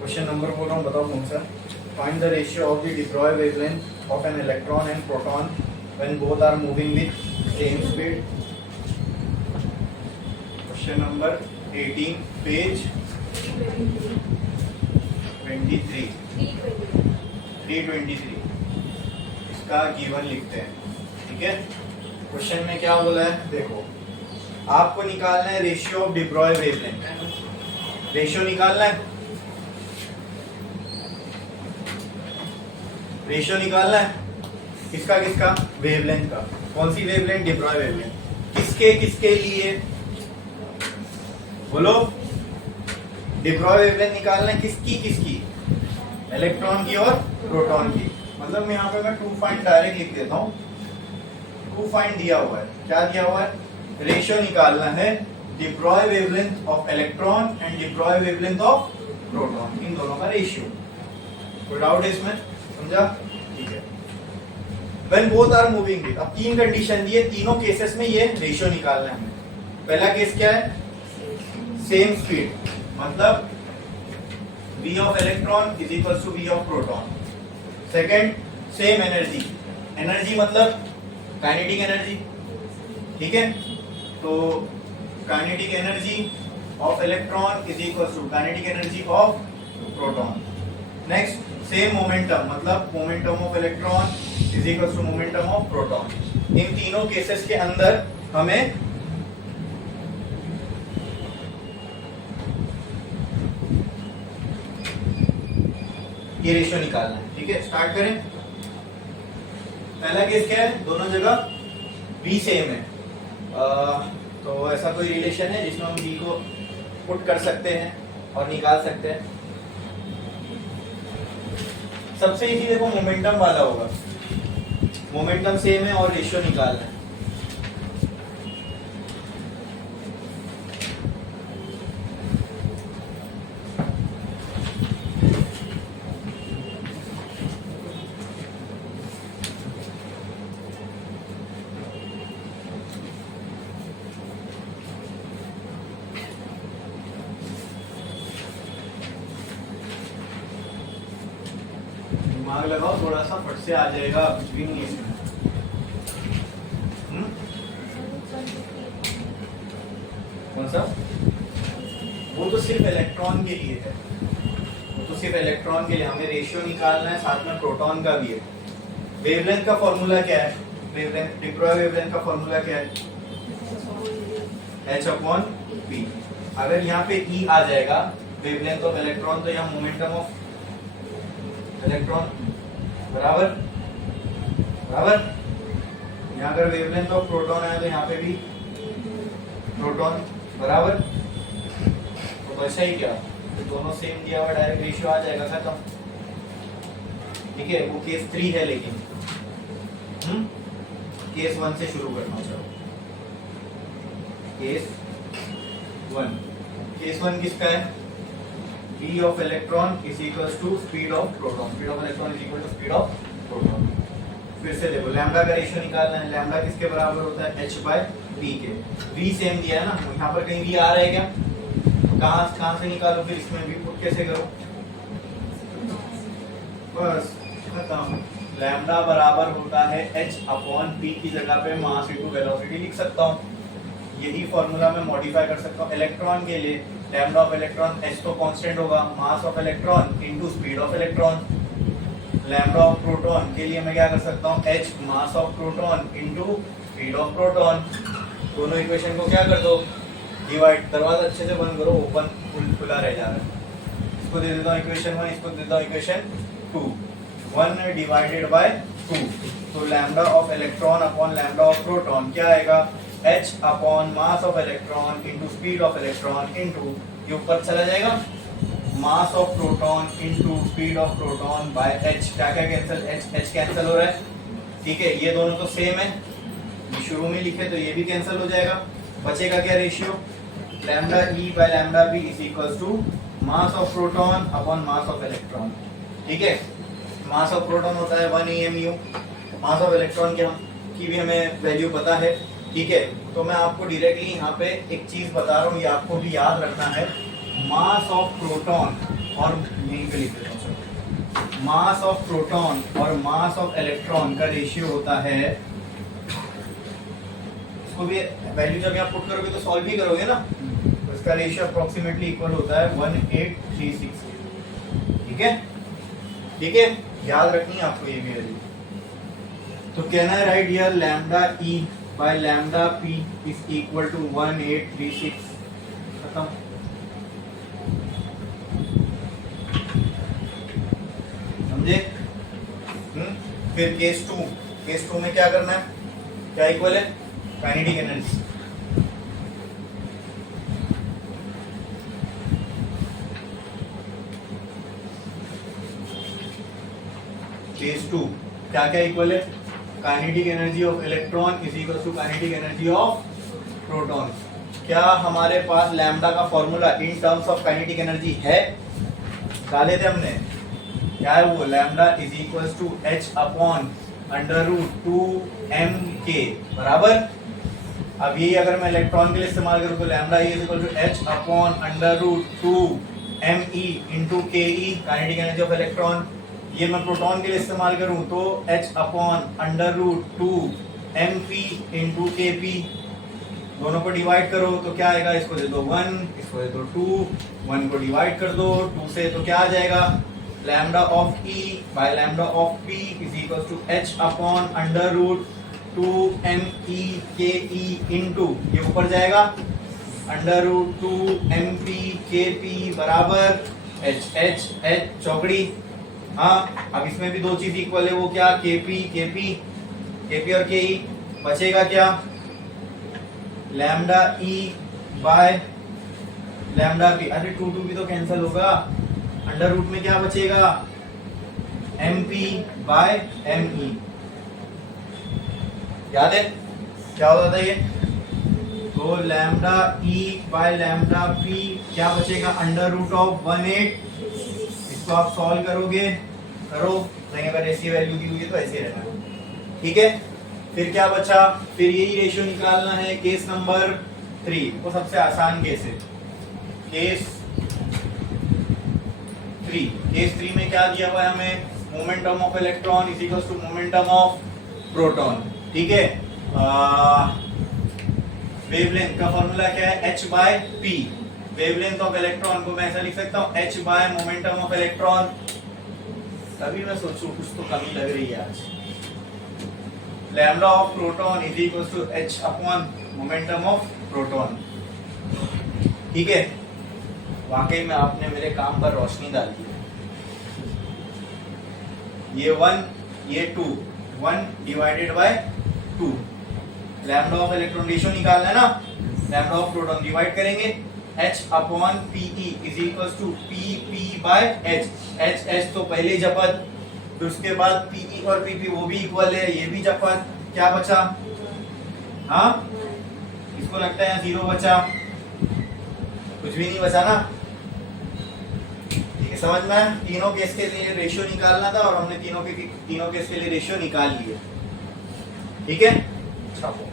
Question number बोल रहा हूँ, बताओ कौन सा। Find the ratio of the de Broglie wavelength of an electron and proton when both are moving with same speed. Question number 18 page 323 इसका given लिखते हैं। ठीक है, क्वेश्चन में क्या बोला है, देखो आपको निकालना है ratio of deploy wavelength. Ratio निकालना है, रेशियो निकालना है किसका किसका, वेवलेंथ का। कौन सी वेवलेंथ, डिप्लॉय वेवलेंथ। किसके किसके लिए बोलो, डिप्लॉय वेवलेंथ निकालना है किसकी किसकी, इलेक्ट्रॉन की और प्रोटॉन की। मतलब यहाँ पे मैं टू फाइंड डायरेक्ट लिख देता हूँ। टू फाइंड दिया हुआ है, क्या दिया हुआ है, रेशियो निकालना है de Broglie wavelength of electron and de Broglie wavelength of proton, इन दोनों का रेशियो। कोई डाउट है इसमें, समझा? ठीक है। When both are moving with, अब तीन कंडीशन दी है, तीनों केसेस में ये रेशियो निकालना है हमें। पहला केस क्या है, सेम स्पीड, मतलब v of electron is equal to v of proton. Second, same energy, energy मतलब काइनेटिक एनर्जी। ठीक है, तो kinetic energy of electron is equal to kinetic energy of proton. Next, same momentum, मतलब momentum of electron is equal to momentum of proton. इन तीनों cases के अंदर हमें ये रेशियो निकालना है। ठीक है, स्टार्ट करें। पहला केस क्या है, दोनों जगह v सेम है, तो ऐसा कोई रिलेशन है जिसमें हम v को पुट कर सकते हैं और निकाल सकते हैं। सबसे इजी देखो मोमेंटम वाला होगा, मोमेंटम सेम है और रेशियो निकालना है। दिमाग लगाओ थोड़ा सा, फट से आ जाएगा, कुछ भी नहीं है इसमें। कौन सा, वो तो सिर्फ इलेक्ट्रॉन के लिए है, वो तो सिर्फ इलेक्ट्रॉन के लिए। हमें रेशियो निकालना है, साथ में प्रोटॉन का भी है। वेवलेंथ का फॉर्मूला क्या है, वेवलेंथ, डिप्लॉय वेवलेंथ का फॉर्मूला क्या है, h/p। अगर यहाँ पे E आ जाएगा, वेवलेंथ ऑफ इलेक्ट्रॉन, तो यहाँ मोमेंटम ऑफ इलेक्ट्रॉन बराबर बराबर। यहाँ अगर वेवलेंथ ऑफ प्रोटॉन है तो यहाँ पे भी प्रोटॉन बराबर। तो बचा ही क्या, तो दोनों सेम दिया हुआ, डायरेक्ट रेशियो आ जाएगा, खत्म। ठीक है, वो केस 3 है, लेकिन केस 1 से शुरू करना चाहो। केस 1, केस 1 किसका है, v of electron is equals to speed of proton, speed of electron is equal to speed of proton। फिर से देखो, लैम्बडा का रेशियो निकालना है, लैम्बडा किसके बराबर होता है, h/p के। v सेम दिया है ना, यहाँ पर कहीं v आ रहा है क्या, कहाँ से निकालो, फिर इसमें v पुट कैसे करो, बस खत्म। लैम्बडा बराबर होता है h/p की जगह पे मास इनटू वेलोसिटी लिख सकता हूँ। यही फॉर्मूला मैं मॉडिफाई कर सकता हूँ इलेक्ट्रॉन के लिए। लैम्बडा ऑफ इलेक्ट्रॉन h तो कांस्टेंट होगा, मास of electron into speed of electron. Lambda of proton के लिए मैं क्या कर सकता हूँ, h mass of proton into speed of proton. दोनों इक्वेशन को क्या कर दो, डिवाइड। दरवाजा अच्छे से बंद करो, ओपन खुला रह जा रहा है। इसको दे देता हूँ इक्वेशन 1, इसको दे देता हूँ इक्वेशन 2। 1 डिवाइडेड बाय 2, तो lambda of electron upon lambda of proton क्या आएगा, h upon mass of electron into speed of electron into, ये ऊपर चला जाएगा, mass of proton into speed of proton by h। क्या क्या कैंसिल, h कैंसिल हो रहा है। ठीक है, ये दोनों तो सेम है, शुरू में लिखे तो ये भी कैंसिल हो जाएगा। बचेगा क्या ratio, lambda e by lambda b is equal to mass of proton upon mass of electron. ठीक है, मास ऑफ प्रोटॉन होता है 1 AMU, मास ऑफ इलेक्ट्रॉन की भी हमें वैल्यू पता है। ठीक है, तो मैं आपको डायरेक्टली यहाँ पे एक चीज बता रहा हूँ, ये आपको भी याद रखना है। मास ऑफ प्रोटॉन और यहीं पे लिख देता हूँ, मास ऑफ प्रोटॉन और मास ऑफ इलेक्ट्रॉन का रेशियो होता है, इसको भी वैल्यू जब आप पुट करोगे तो सॉल्व भी करोगे ना, तो इसका रेशियो अप्रोक्सीमेटली इक्वल होता है 1836। ठीक है, ठीक है, याद रखनी है आपको ये भी वैल्यू। तो कहना है right here lambda E by lambda P is equal to 1836। खत्म। समझे? फिर केस टू में क्या करना है, क्या इक्वल है, काइनेटिक एनर्जी। केस टू क्या क्या इक्वल है, kinetic energy of electron is equal to kinetic energy of proton. क्या हमारे पास लैम्डा का formula in terms of kinetic energy है, डाले थे हमने, क्या है वो, lambda is equal to H upon under root 2m के बराबर। अब यही अगर मैं इलेक्ट्रॉन के लिए इस्तेमाल करूं तो lambda is equal to H upon under root 2me into K E, kinetic energy of electron. ये मैं प्रोटॉन के लिए इस्तेमाल करूं तो h upon under root 2mp into K P, दोनों को डिवाइड करो तो क्या आएगा, इसको दे दो 1, इसको दे दो 2, 1 को डिवाइड कर दो 2 से तो क्या आ जाएगा, lambda of E by lambda of P is equal to h upon under root 2me K E into, ये ऊपर जाएगा अंडर रूट 2mp के पी बराबर h चौकड़ी। हाँ, अब इसमें भी दो चीज इक्वल है, वो क्या, केपी और के ई, बचेगा क्या, lambda E by lambda P. अरे 2 भी तो कैंसिल होगा, अंडर रूट में क्या बचेगा, mp बाय me। याद है क्या होता था ये, तो lambda E by lambda P क्या बचेगा, अंडर रूट ऑफ 18। इसको आप सॉल्व करोगे, करो, नहीं अगर ऐसी वैल्यू दी हुई है तो ऐसे रहना। ठीक है, फिर क्या बचा, फिर यही रेशियो निकालना है केस नंबर 3, वो सबसे आसान केस है। केस 3 में क्या दिया हुआ है हमें, momentum of electron is equal to momentum of proton. ठीक है, वेवलेंथ का फॉर्मूला क्या है, h by p। Wavelength of electron को मैं ऐसा लिख सकता हूँ h by momentum of electron. तभी मैं सोचूं कुछ तो कमी लग रही है आज। Lambda of proton is equal to h upon momentum of proton. ठीक है, वाकई में आपने मेरे काम पर रोशनी डाल दी। ये 1, ये 2, 1 divided by 2। Lambda of electron ratio निकालना है ना, लैम्डा ऑफ प्रोटॉन डिवाइड करेंगे h upon pe is equal to pp by h तो पहले जपत, फिर उसके बाद pe और pp वो भी इक्वल है, ये भी जपत, क्या बचा, हाँ इसको लगता है यहाँ 0 बचा, कुछ भी नहीं बचा ना। ठीक है, समझ में, तीनों केस के लिए रेशियो निकालना था और हमने तीनों केस के लिए रेशियो निकाल लिए। ठीक है, छापो।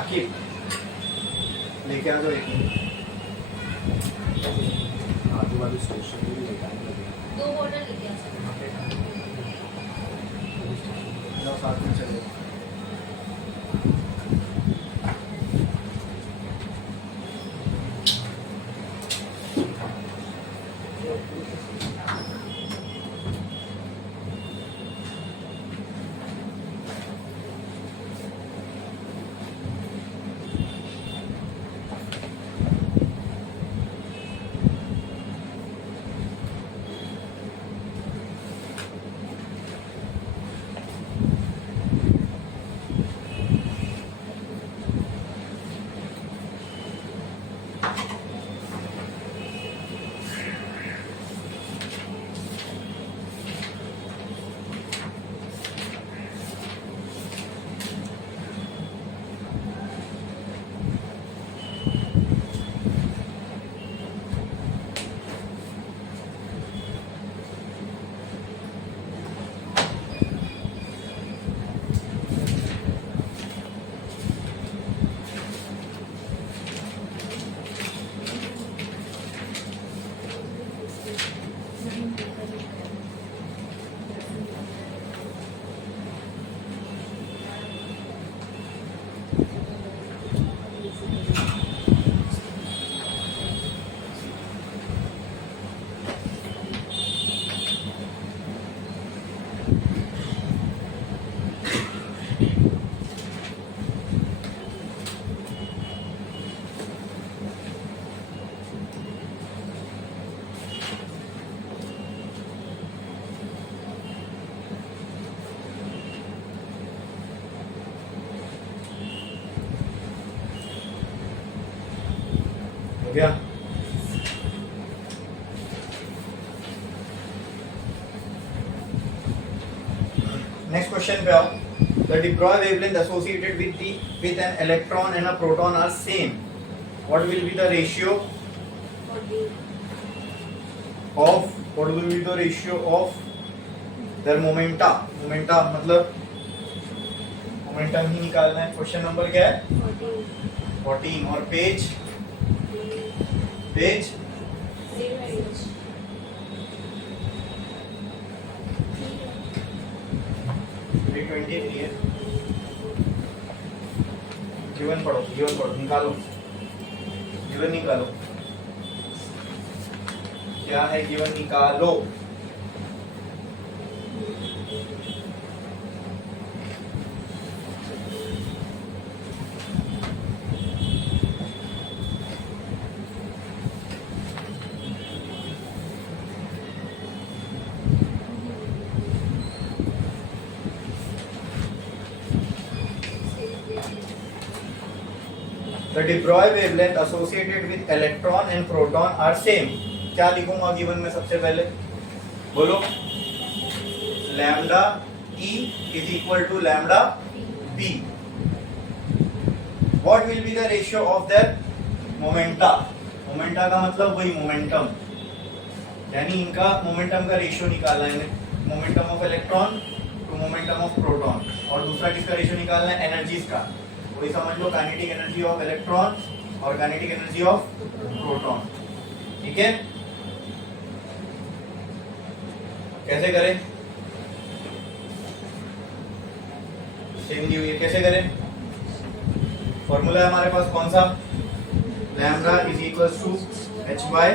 आकिब लेके आ जाओ एक मिनट। आजू बाजू स्टेशन भी टाइम लगेगा। 2 बॉटल लेके आ सकते जाओ साथ में चले। हो गया? नेक्स्ट क्वेश्चन पे आओ। The de Broglie wavelength associated with an electron and a proton are same. What will be the ratio of their momenta? Momenta मतलब मोमेंटम ही निकालना है। क्वेश्चन नंबर क्या है? 14 और पेज 323 है। गिवन पढ़ो निकालो। गिवन निकालो, क्या है गिवन निकालो। The de Broglie wavelength associated with electron and proton are same. क्या लिखूंगा गिवन में? सबसे पहले बोलो, lambda E is equal to lambda P. What will be the ratio of their momenta? Momenta का मतलब वही मोमेंटम, यानी इनका मोमेंटम का रेशियो निकालना है। Momentum of electron to momentum of proton, और दूसरा किसका रेशियो निकालना है? एनर्जीज का। वही समझ लो, काइनेटिक एनर्जी ऑफ इलेक्ट्रॉन और काइनेटिक एनर्जी ऑफ प्रोटॉन। ठीक है, कैसे करें? सेम दी हुई है, कैसे करें? फॉर्मूला है हमारे पास कौन सा? Lambda is equal to H by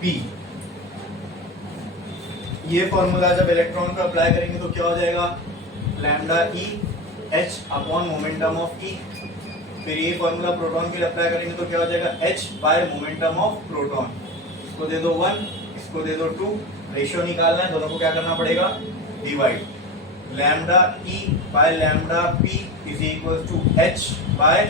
P. ये फॉर्मूला जब इलेक्ट्रॉन को अप्लाई करेंगे तो क्या हो जाएगा? Lambda E H upon momentum of E. फिर ये फॉर्मूला प्रोटॉन के लिए अप्लाई करेंगे तो क्या हो जाएगा? H by momentum of proton. इसको दे दो 1, इसको दे दो 2। रेशियो निकालना है, दोनों को क्या करना पड़ेगा? Divide. Lambda E by lambda P is equal to H by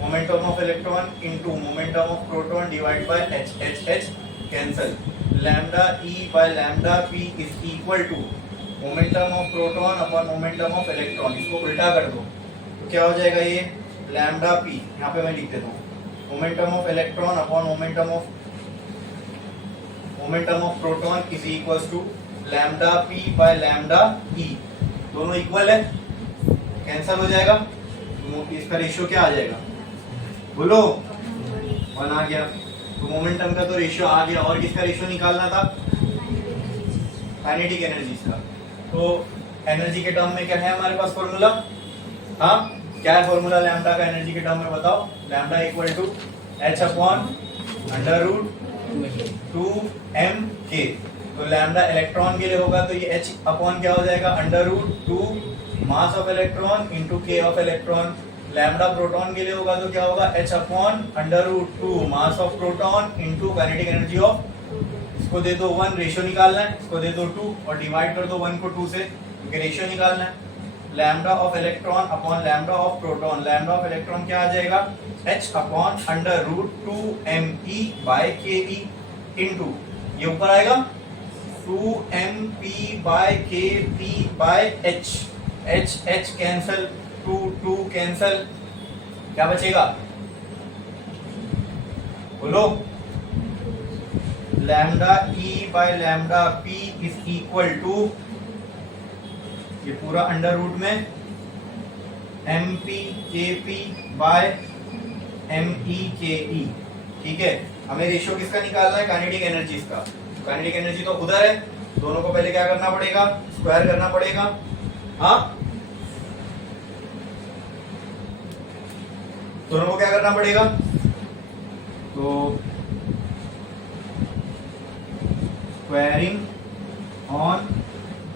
momentum of electron into momentum of proton divide by H. H H cancel. Lambda E by lambda P is equal to momentum of proton upon momentum of electron. इसको उल्टा कर दो तो क्या हो जाएगा? ये lambda P, यहाँ पे मैं लिख देता हूँ, momentum of electron upon momentum of proton is equal to lambda P by lambda E. दोनों इक्वल है, कैंसिल हो जाएगा, तो इसका रेशियो क्या आ जाएगा, बोलो 1 आ गया। तो मोमेंटम का तो रेशियो आ गया, और किसका रेशियो निकालना था, काइनेटिक एनर्जी का। तो एनर्जी के टर्म में क्या है हमारे पास फॉर्मूला, हाँ क्या है फॉर्मूला लैम्डा का एनर्जी के टर्म में बताओ, lambda equal to h upon under root 2m k। तो लैम्डा इलेक्ट्रॉन के लिए होगा तो ये h अपॉन क्या हो जाएगा, under root 2 mass of electron into k of electron. Lambda proton के लिए होगा तो क्या होगा, h upon under root 2 mass of proton into kinetic energy of, इसको दे दो 1, रेशियो निकालना है, इसको दे दो 2 और डिवाइड कर दो 1 को 2 से, क्योंकि रेशियो निकालना है। Lambda of electron upon lambda of proton, lambda of electron क्या आ जाएगा, h upon under root 2me by ke into ये ऊपर आएगा 2mp by kp by h, h cancel, 2 cancel, क्या बचेगा बोलो, lambda e by lambda p is equal to ये पूरा अंडर रूट में mp kp by me ke। ठीक है, हमें रेशियो किसका निकालना है, काइनेटिक एनर्जी का। काइनेटिक एनर्जी तो उधर है, दोनों को पहले क्या करना पड़ेगा, स्क्वायर करना पड़ेगा। हाँ दोनों को क्या करना पड़ेगा, तो squaring on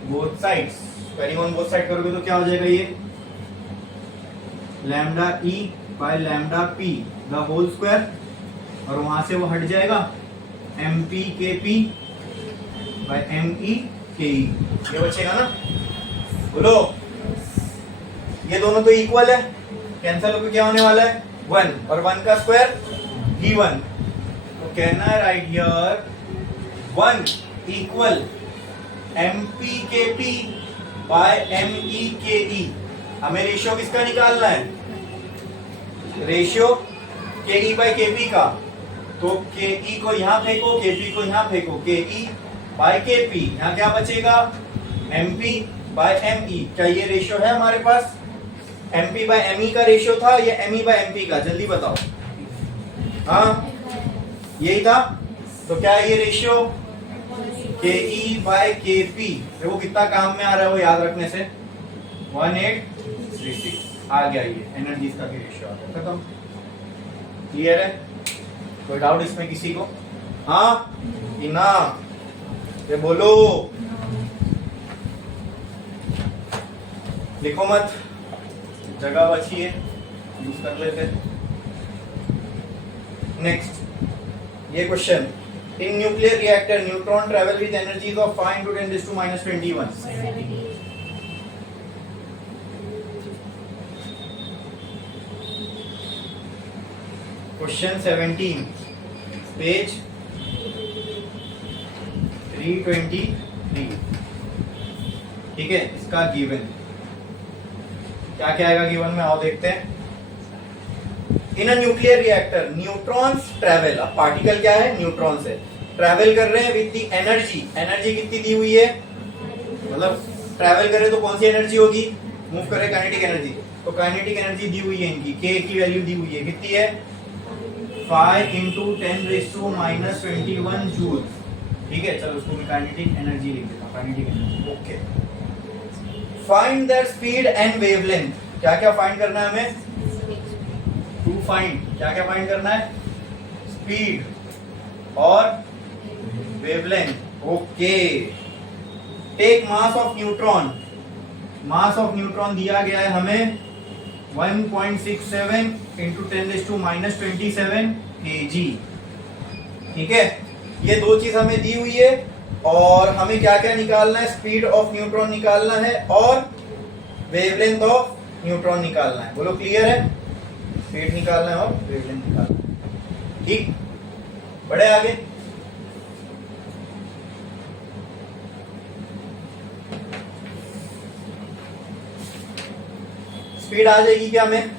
both sides, squaring on both side करोगे तो क्या हो जाएगा, ये lambda E by lambda P the whole square, और वहां से वो हट जाएगा M P K P by M E K E, ये बचेगा ना, बोलो ये दोनों तो इक्वल है, कैंसिल होकर क्या होने वाला है 1, और 1 का स्क्वायर ही 1। तो कैन आई राइट हियर 1 इक्वल M P K P by M E K E. हमें रेशियो किसका निकालना है, रेशियो के ई बाय के पी का। तो के ई को यहाँ फेंको, के पी को यहाँ फेंको, के ई बाय के पी, यहाँ क्या बचेगा M P by M E. क्या ये रेशियो है हमारे पास, M P by M E का रेशियो था या M E by M P का, जल्दी बताओ। हाँ यही था, तो क्या है ये रेशियो के ई बाय के पी। देखो कितना काम में आ रहा है वो याद रखने से, 1836 आ गया, ये एनर्जी का भी रेशियो आ गया, खत्म। क्लियर है, कोई डाउट इसमें किसी को, हाँ कि ना, ये बोलो, लिखो मत, जगह बची है यूज कर लेते। नेक्स्ट ये question, in nuclear reactor neutron travel with energies of 5 × 10⁻21। Question 17 page 323। ठीक है, इसका गिवन क्या क्या आएगा गिवन में, आओ देखते हैं। In a nuclear reactor neutrons travel, अब पार्टिकल क्या है, न्यूट्रॉन्स है, ट्रेवल कर रहे हैं विद द एनर्जी। एनर्जी कितनी दी हुई है, मतलब ट्रेवल कर रहे तो कौन सी एनर्जी होगी, मूव कर रहे काइनेटिक एनर्जी। तो काइनेटिक एनर्जी दी हुई है इनकी, के की वैल्यू दी हुई है, कितनी है 5 × 10⁻21 जूल। ठीक है, चलो उसको काइनेटिक एनर्जी लिख देता हूं, kinetic energy. Okay, find there speed and wavelength. क्या क्या फाइंड करना है हमें, टू फाइंड, क्या क्या फाइंड करना है, स्पीड और wavelength. Okay, take mass of neutron. Mass of neutron दिया गया है हमें 1.67 × 10⁻27 kg। ठीक है, ये दो चीज हमें दी हुई है, और हमें क्या क्या निकालना है, स्पीड ऑफ न्यूट्रॉन निकालना है और वेवलेंथ ऑफ न्यूट्रॉन निकालना है। बोलो क्लियर है, स्पीड निकालना है और वेवलेंथ निकालना है। ठीक, बढ़े आगे। स्पीड आ जाएगी क्या हमें,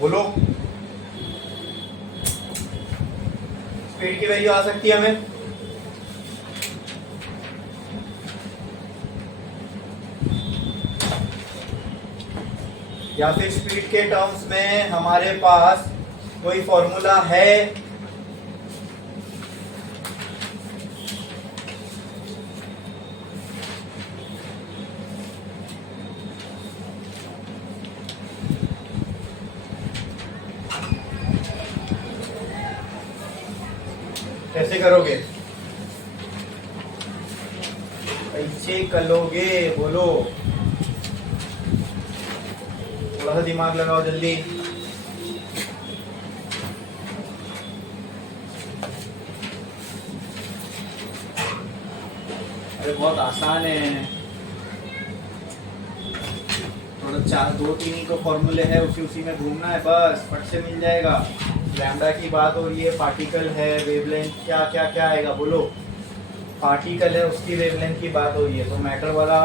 बोलो, स्पीड की वैल्यू आ सकती है हमें, या फिर स्पीड के टर्म्स में हमारे पास कोई फॉर्मूला है? कैसे करोगे? कैसे करोगे बोलो, थोड़ा सा दिमाग लगाओ जल्दी। अरे बहुत आसान है, थोड़ा चार दो तीन ही तो फॉर्मूले है, उसी में घूमना है, बस फट से मिल जाएगा। लैम्डा की बात हो रही है, पार्टिकल है, वेवलेंथ क्या क्या क्या आएगा बोलो? पार्टिकल है, उसकी वेवलेंथ की बात हो रही है, तो मैटर वाला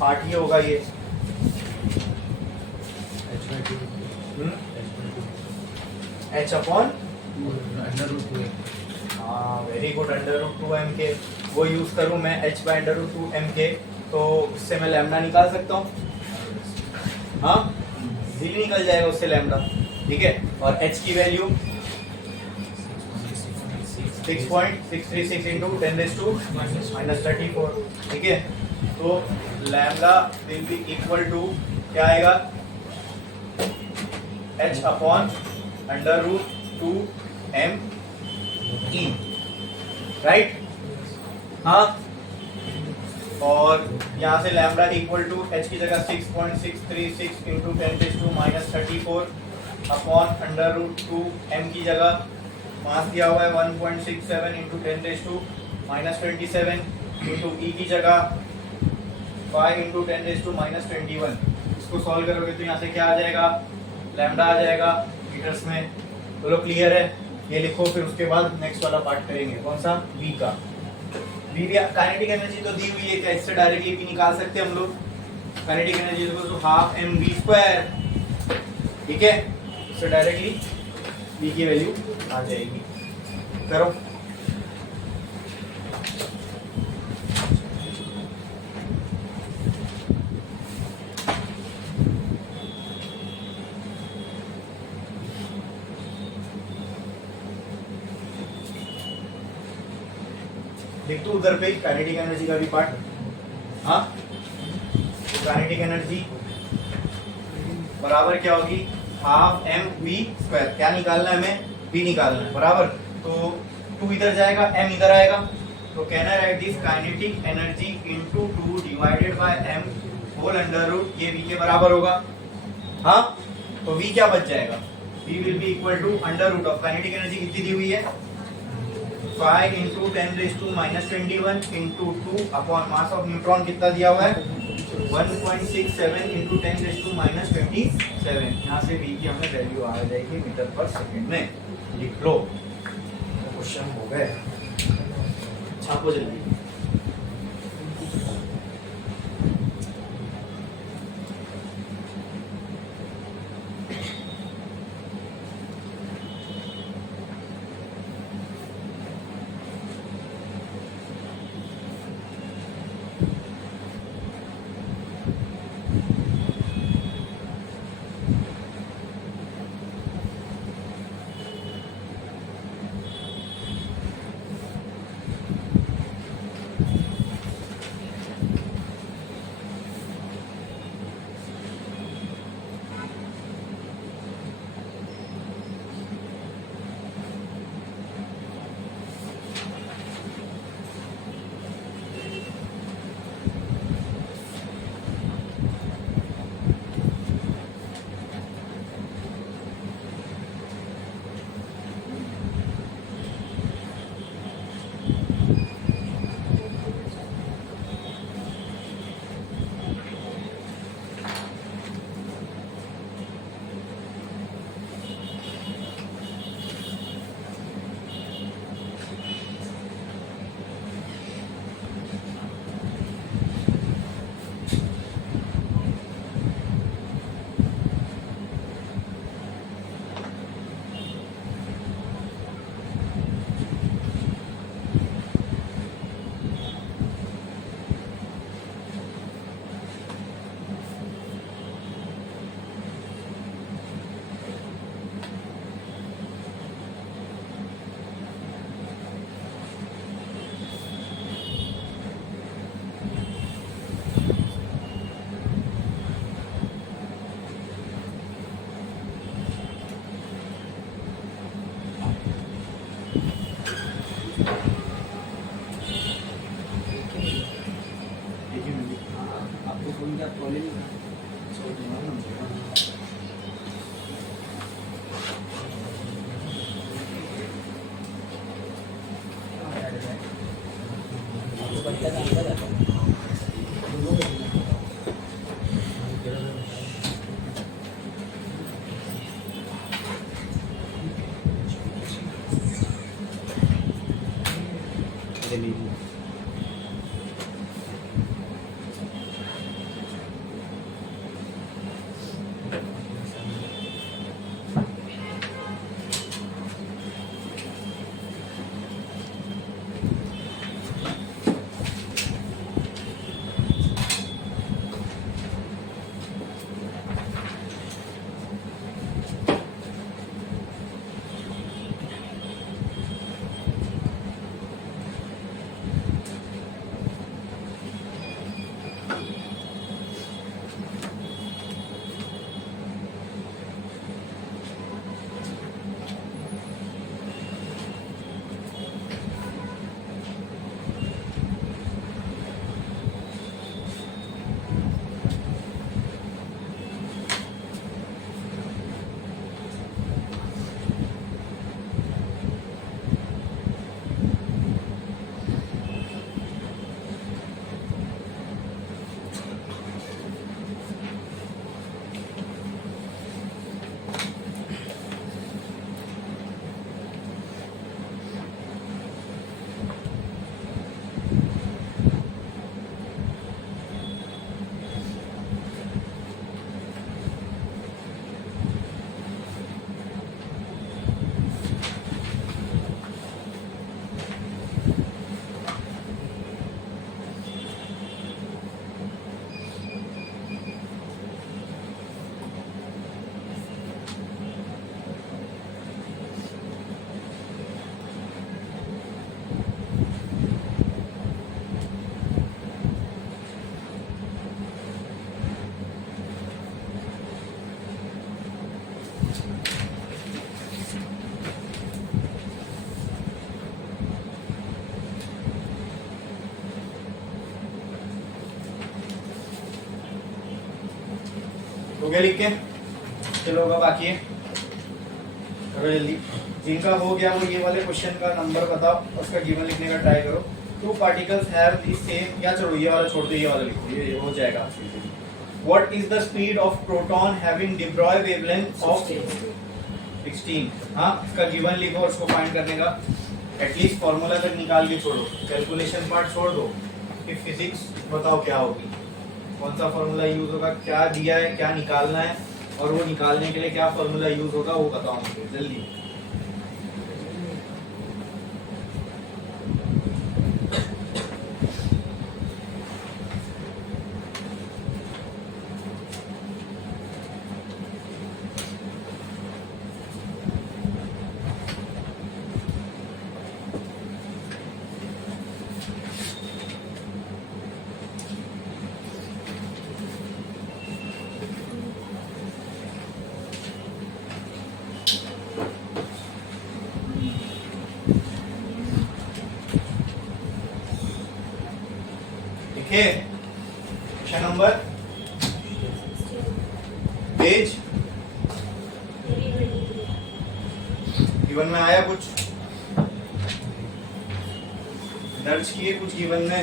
पार्ट ही होगा ये। एच अपॉन हाँ, वेरी गुड, √2m के वो यूज करूं मैं, h बाय √2m के, तो उससे मैं लैम्डा निकाल सकता हूँ। हाँ, इजीली निकल जाएगा उससे लैम्डा, ठीक है। और h की वैल्यू 6.636 इंटू 10⁻⁻34, ठीक है। तो lambda will be equal to क्या आएगा? h upon √2m e, right. हाँ, और यहाँ से लैम्डा इक्वल टू h की जगह 6.636 इंटू 10⁻⁻34 अपॉन √2m की जगह मास दिया हुआ है 1.67 इंटू 10⁻⁻27 इंटू e की जगह 5 इंटू 10⁻⁻21। इसको सॉल्व करोगे तो यहाँ से क्या आ जाएगा? लैम्डा आ जाएगा मीटर्स में। बोलो क्लियर है? ये लिखो, फिर उसके बाद नेक्स्ट वाला पार्ट करेंगे। कौन सा? v का। v भी काइनेटिक एनर्जी तो दी हुई है, क्या इससे डायरेक्टली भी निकाल सकते हैं हम लोग? काइनेटिक एनर्जी तो हाफ mv², ठीक है। इससे डायरेक्टली v की वैल्यू आ जाएगी। करो। लिख दो उधर पे काइनेटिक एनर्जी का भी पार्ट। हाँ, काइनेटिक एनर्जी बराबर क्या होगी? Half mv²। क्या निकालना है हमें? v निकालना है, बराबर। तो 2 इधर जाएगा, m इधर आएगा, तो can I write this kinetic energy into 2 divided by m whole under root, ये v के बराबर होगा। हाँ, तो v क्या बच जाएगा? v will be equal to under root of kinetic energy कितनी दी हुई है? 5 into 10⁻21 into 2 upon mass of neutron कितना दिया हुआ है? 1.67 इंटू 10⁻⁻27। यहाँ से v की हमें वैल्यू आ जाएगी मीटर पर सेकंड में। लिख लो, क्वेश्चन हो गए। छापो जल्दी। LED हो गया लिख के? चलो होगा बाकी है, करो जल्दी। जिनका हो गया वो ये वाले क्वेश्चन का नंबर बताओ, उसका गिवन लिखने का ट्राई करो। Two particles have the same, या चलो ये वाला छोड़ दो, ये वाला लिख दो, ये हो जाएगा। What is the speed of proton having D Broglie wavelength of 16? हाँ, इसका गिवन लिखो, उसको फाइंड करने का एटलीस्ट फॉर्मूला तक निकाल के छोड़ो, कैलकुलेशन पार्ट छोड़ दो कि फिजिक्स बताओ क्या होगी, कौन सा फॉर्मूला यूज होगा, क्या दिया है, क्या निकालना है, और वो निकालने के लिए क्या फॉर्मूला यूज होगा वो बताओ मुझे जल्दी। लिखे क्वेश्चन नंबर, पेज गिवन में आया, कुछ दर्ज किए कुछ गिवन में?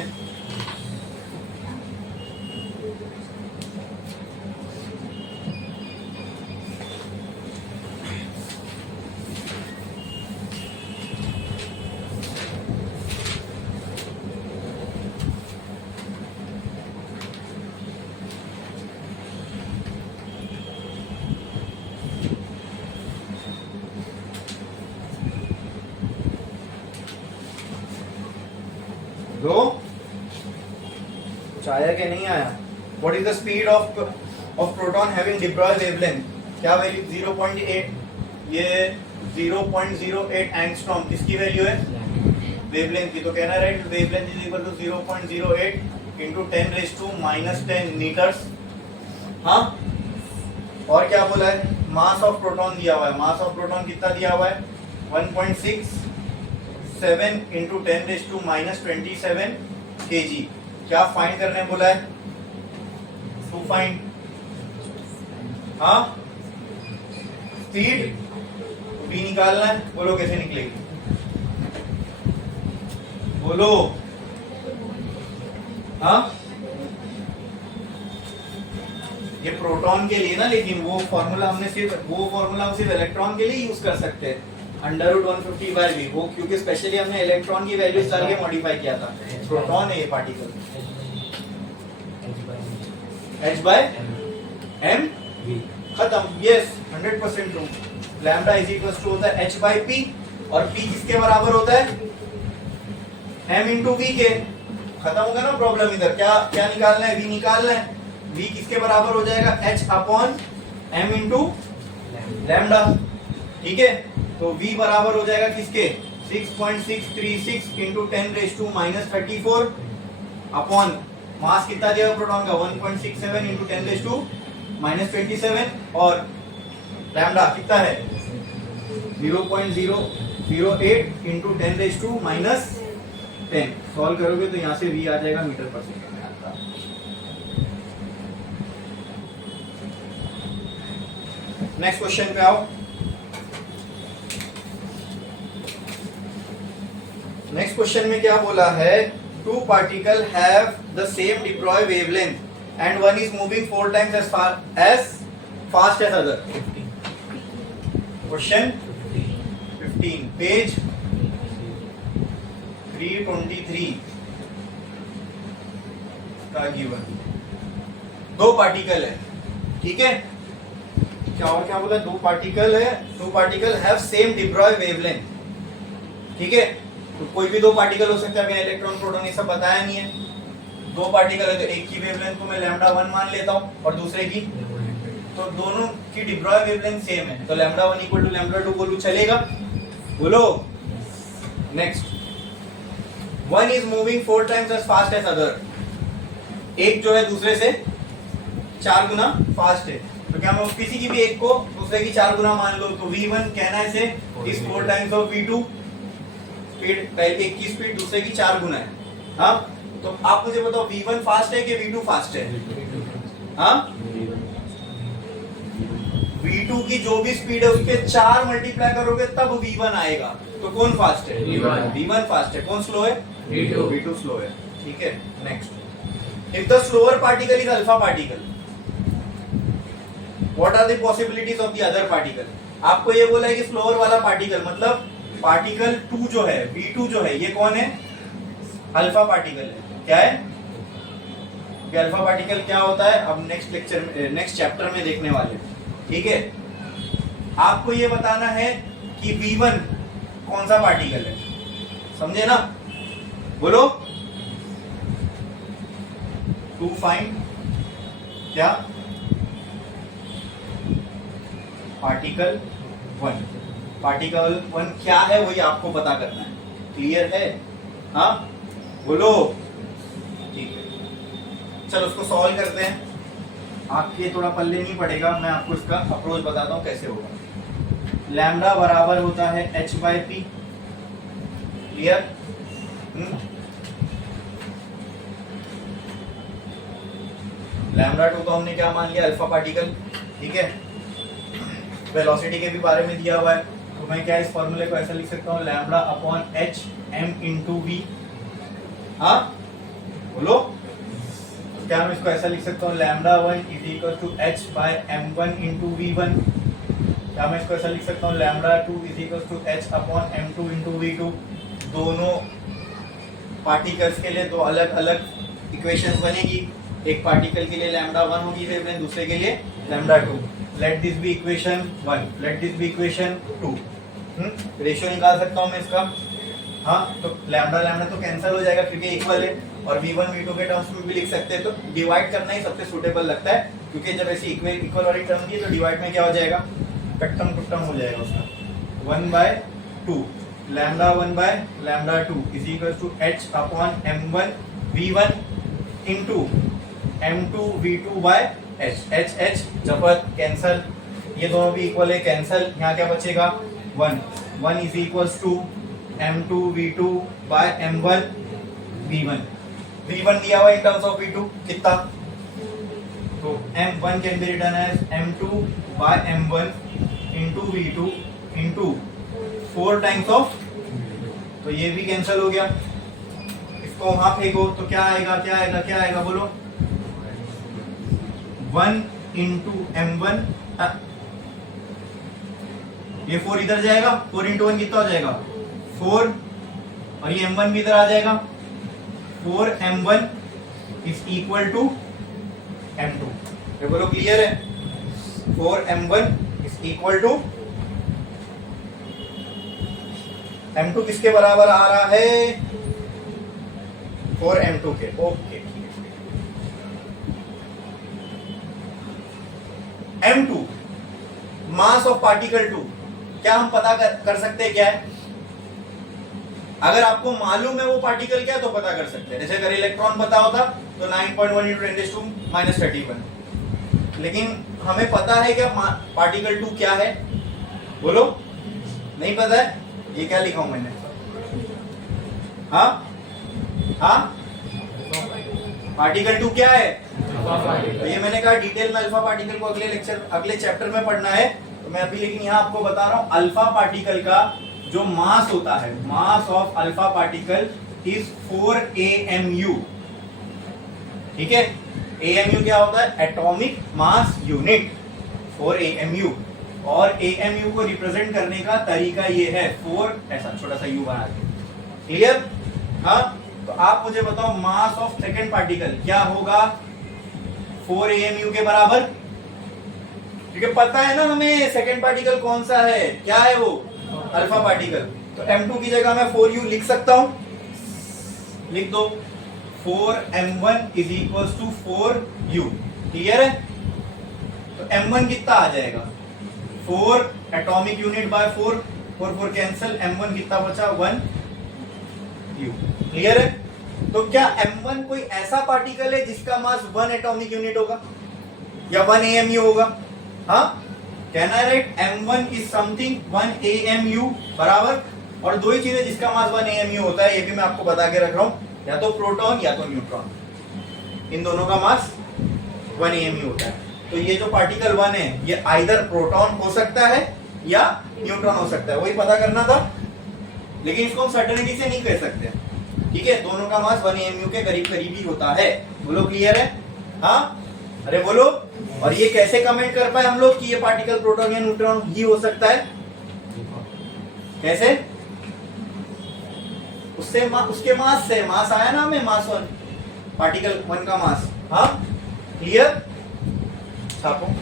दो कुछ आया कि नहीं आया? What is the speed of proton having D Broglie wavelength? क्या वैल्यू? 0.8, ये 0.08 एंगस्ट्रॉम किसकी वैल्यू है? वेवलेंथ की। तो कहना right, wavelength is equal to 0.08 into 10⁻⁻10 metres. हाँ, और क्या बोला है? मास ऑफ प्रोटॉन दिया हुआ है। मास ऑफ प्रोटॉन कितना दिया हुआ है? 1.67 इंटू 10⁻27 kg। क्या फाइंड करने बोला है? टू फाइंड, हाँ, स्पीड भी निकालना है। बोलो कैसे निकलेगी? बोलो। हाँ, ये प्रोटॉन के लिए ना, लेकिन वो फॉर्मूला हम सिर्फ इलेक्ट्रॉन के लिए यूज कर सकते हैं। अंडर रूट 150 बाय वी, वो क्योंकि स्पेशली हमने इलेक्ट्रॉन की वैल्यूज डाल के मॉडिफाई किया था। प्रोटॉन है ये पार्टिकल, h बाय m खत्म। Yes 100% true. Lambda is equal to होता है h बाय p, और p किसके बराबर होता है? m इंटू वी के। खत्म हो गया ना प्रॉब्लम। इधर क्या क्या निकालना है? v निकालना है। v किसके बराबर हो जाएगा? h upon m into lambda. ठीक है, तो v बराबर हो जाएगा किसके? 6.636 इंटू 10⁻⁻34 अपॉन मास कितना दिया प्रोटॉन का? 1.67 इंटू 10⁻⁻27, और लैम्डा कितना है? 0.008 इंटू 10⁻10। सॉल्व करोगे तो यहाँ से v आ जाएगा मीटर पर सेकेंड में आपका। नेक्स्ट क्वेश्चन पे आओ। नेक्स्ट क्वेश्चन में क्या बोला है? Two particle have the same de Broglie wavelength and one is moving 4 times as fast as other. Question 15 page 323 का गिवन। दो पार्टिकल है, ठीक है, क्या और क्या बोला? दो पार्टिकल है, दो particle have same de Broglie wavelength, ठीक है। तो कोई भी दो पार्टिकल हो सकता है, अभी इलेक्ट्रॉन प्रोटॉन ये सब बताया नहीं है। दो पार्टिकल है तो एक की वेवलेंथ को मैं लैम्डा 1 मान लेता हूं और दूसरे की, तो दोनों की डिप्लॉय वेवलेंथ सेम है, तो लैम्डा 1 इक्वल टू लैम्डा 2 बोलूं, चलेगा? बोलो। Next, one is moving 4 times as fast as other. एक जो है दूसरे से 4 गुना फास्ट है, तो क्या मैं किसी की भी एक को दूसरे की 4 गुना मान लो, तो v1 कहना है से is 4 times of v2। Speed पहले एक की स्पीड दूसरे की 4 गुना है। हाँ, तो आप मुझे बताओ v1 फास्ट है कि v2 फास्ट है? हाँ, v2 की जो भी स्पीड है उसके 4 मल्टीप्लाई करोगे तब v1 आएगा, तो कौन फास्ट है? v1 फास्ट है। कौन स्लो है? v2 स्लो है, ठीक है। Next, if the slower particle is alpha particle, what are the possibilities of the other particle? आपको ये बोला है कि स्लोअर वाला पार्टिकल मतलब पार्टिकल 2 जो है, v2 जो है, ये कौन है? अल्फा पार्टिकल है। क्या है? ये अल्फा पार्टिकल क्या होता है अब नेक्स्ट लेक्चर में, नेक्स्ट चैप्टर में देखने वाले, ठीक है। आपको ये बताना है कि v1 कौन सा पार्टिकल है, समझे ना? बोलो। टू फाइंड क्या? पार्टिकल 1। पार्टिकल 1 क्या है वही आपको पता करना है, क्लियर है? हाँ, बोलो। ठीक है, चलो उसको सॉल्व करते हैं। आपके थोड़ा पल्ले नहीं पड़ेगा, मैं आपको इसका अप्रोच बताता हूँ कैसे होगा। लैम्डा बराबर होता है h by P, clear? Lambda 2 तो हमने क्या मान लिया? अल्फा पार्टिकल, ठीक है। वेलोसिटी के भी बारे में दिया हुआ है, तो मैं क्या इस फॉर्मूले को ऐसा लिख सकता हूँ? Lambda upon H M into V. हाँ, बोलो। क्या मैं इसको ऐसा लिख सकता हूँ? Lambda 1 is equal to H by m1 into v1। क्या मैं इसको ऐसा लिख सकता हूँ? Lambda 2 is equal to H upon m2 into v2। दोनों पार्टिकल्स के लिए दो अलग अलग इक्वेशंस बनेगी। एक पार्टिकल के लिए लैम्डा 1 होगी वेवलेंथ, दूसरे के लिए lambda 2। Let this be equation 1, let this be equation 2। Ratio निकाल सकता हूँ मैं इसका। हाँ, तो लैम्डा लैम्डा तो कैंसिल हो जाएगा क्योंकि इक्वल है, और v1 v2 के टर्म्स में भी लिख सकते हैं, तो डिवाइड करना ही सबसे सुटेबल लगता है, क्योंकि जब ऐसी इक्वल वाली टर्म दी है तो डिवाइड में क्या हो जाएगा? कट्टम कुट्टम हो जाएगा उसका। 1/2 lambda 1/λ2 is equal to h upon m1 v1 into m2 v2 by h। h जबर कैंसल, ये दोनों भी इक्वल है, कैंसल। यहाँ क्या बचेगा? 1 is equal to m2 v2 bye m1 v1। v1 दिया हुआ इन टर्म्स ऑफ v2 कितना, तो m1 can be written as m2 by m1 into v2 into 4 times of, तो ये भी कैंसिल हो गया। इसको वहां फेंको तो क्या आएगा? क्या आएगा? क्या आएगा? बोलो। 1 इंटू m1 ये 4 इधर जाएगा, 4 इंटू 1 कितना हो जाएगा 4, और ये m1 भी इधर आ जाएगा, 4m1 is equal to m2। ये बोलो क्लियर है? 4m1 is equal to m2 किसके बराबर आ रहा है? 4m2 के। Okay, m2 mass of particle 2, क्या हम पता कर सकते हैं क्या है? अगर आपको मालूम है वो पार्टिकल क्या है तो पता कर सकते हैं। जैसे अगर इलेक्ट्रॉन पता होता तो 9.1 × 10⁻31, लेकिन हमें पता है क्या पार्टिकल 2 क्या है? बोलो, नहीं पता है? ये क्या लिखा हूं मैंने? हाँ हाँ, पार्टिकल 2 क्या है? तो ये मैंने कहा डिटेल में अल्फा पार्टिकल को अगले चैप्टर में पढ़ना है, तो मैं अभी लेकिन यहाँ आपको बता रहा हूँ अल्फा पार्टिकल का जो मास होता है, mass of alpha particle is 4 AMU। ठीक है, AMU क्या होता है? Atomic mass unit, 4 AMU। और AMU को रिप्रेजेंट करने का तरीका ये है 4 ऐसा छोटा सा U बना के। क्लियर? हाँ, तो आप मुझे बताओ मास ऑफ सेकेंड पार्टिकल क्या होगा 4 AMU के बराबर? क्योंकि पता है ना हमें सेकेंड पार्टिकल कौन सा है, क्या है वो? Alpha particle. तो m2 की जगह मैं 4u लिख सकता हूं, लिख दो 4m1 is equal to 4u। Clear है? तो m1 कितना आ जाएगा? 4 atomic unit bye 4, 4 cancel, m1 कितना बचा? 1u। क्लियर है? तो क्या m1 कोई ऐसा पार्टिकल है जिसका मास 1 एटॉमिक यूनिट होगा या 1 AMU होगा? हाँ, कहना है right, m1 is something 1 AMU बराबर। और दो ही चीजें जिसका मास 1 AMU होता है, ये भी मैं आपको बता के रख रहा हूं, या तो प्रोटॉन या तो न्यूट्रॉन, इन दोनों का मास 1 AMU होता है। तो ये जो पार्टिकल 1 है ये आइदर प्रोटॉन हो सकता है या न्यूट्रॉन हो सकता है, वही पता करना था, लेकिन इसको हम सर्टेनिटी से नहीं कह सकते। ठीक है, दोनों का मास 1 AMU के करीब करीब ही होता है। बोलो क्लियर है? हाँ, अरे बोलो। और ये कैसे कमेंट कर पाए हम लोग कि ये पार्टिकल प्रोटॉन या न्यूट्रॉन ही हो सकता है? कैसे? उसके मास से, मास आया ना हमें, मास 1, पार्टिकल 1 का मास। हाँ, क्लियर? छापो।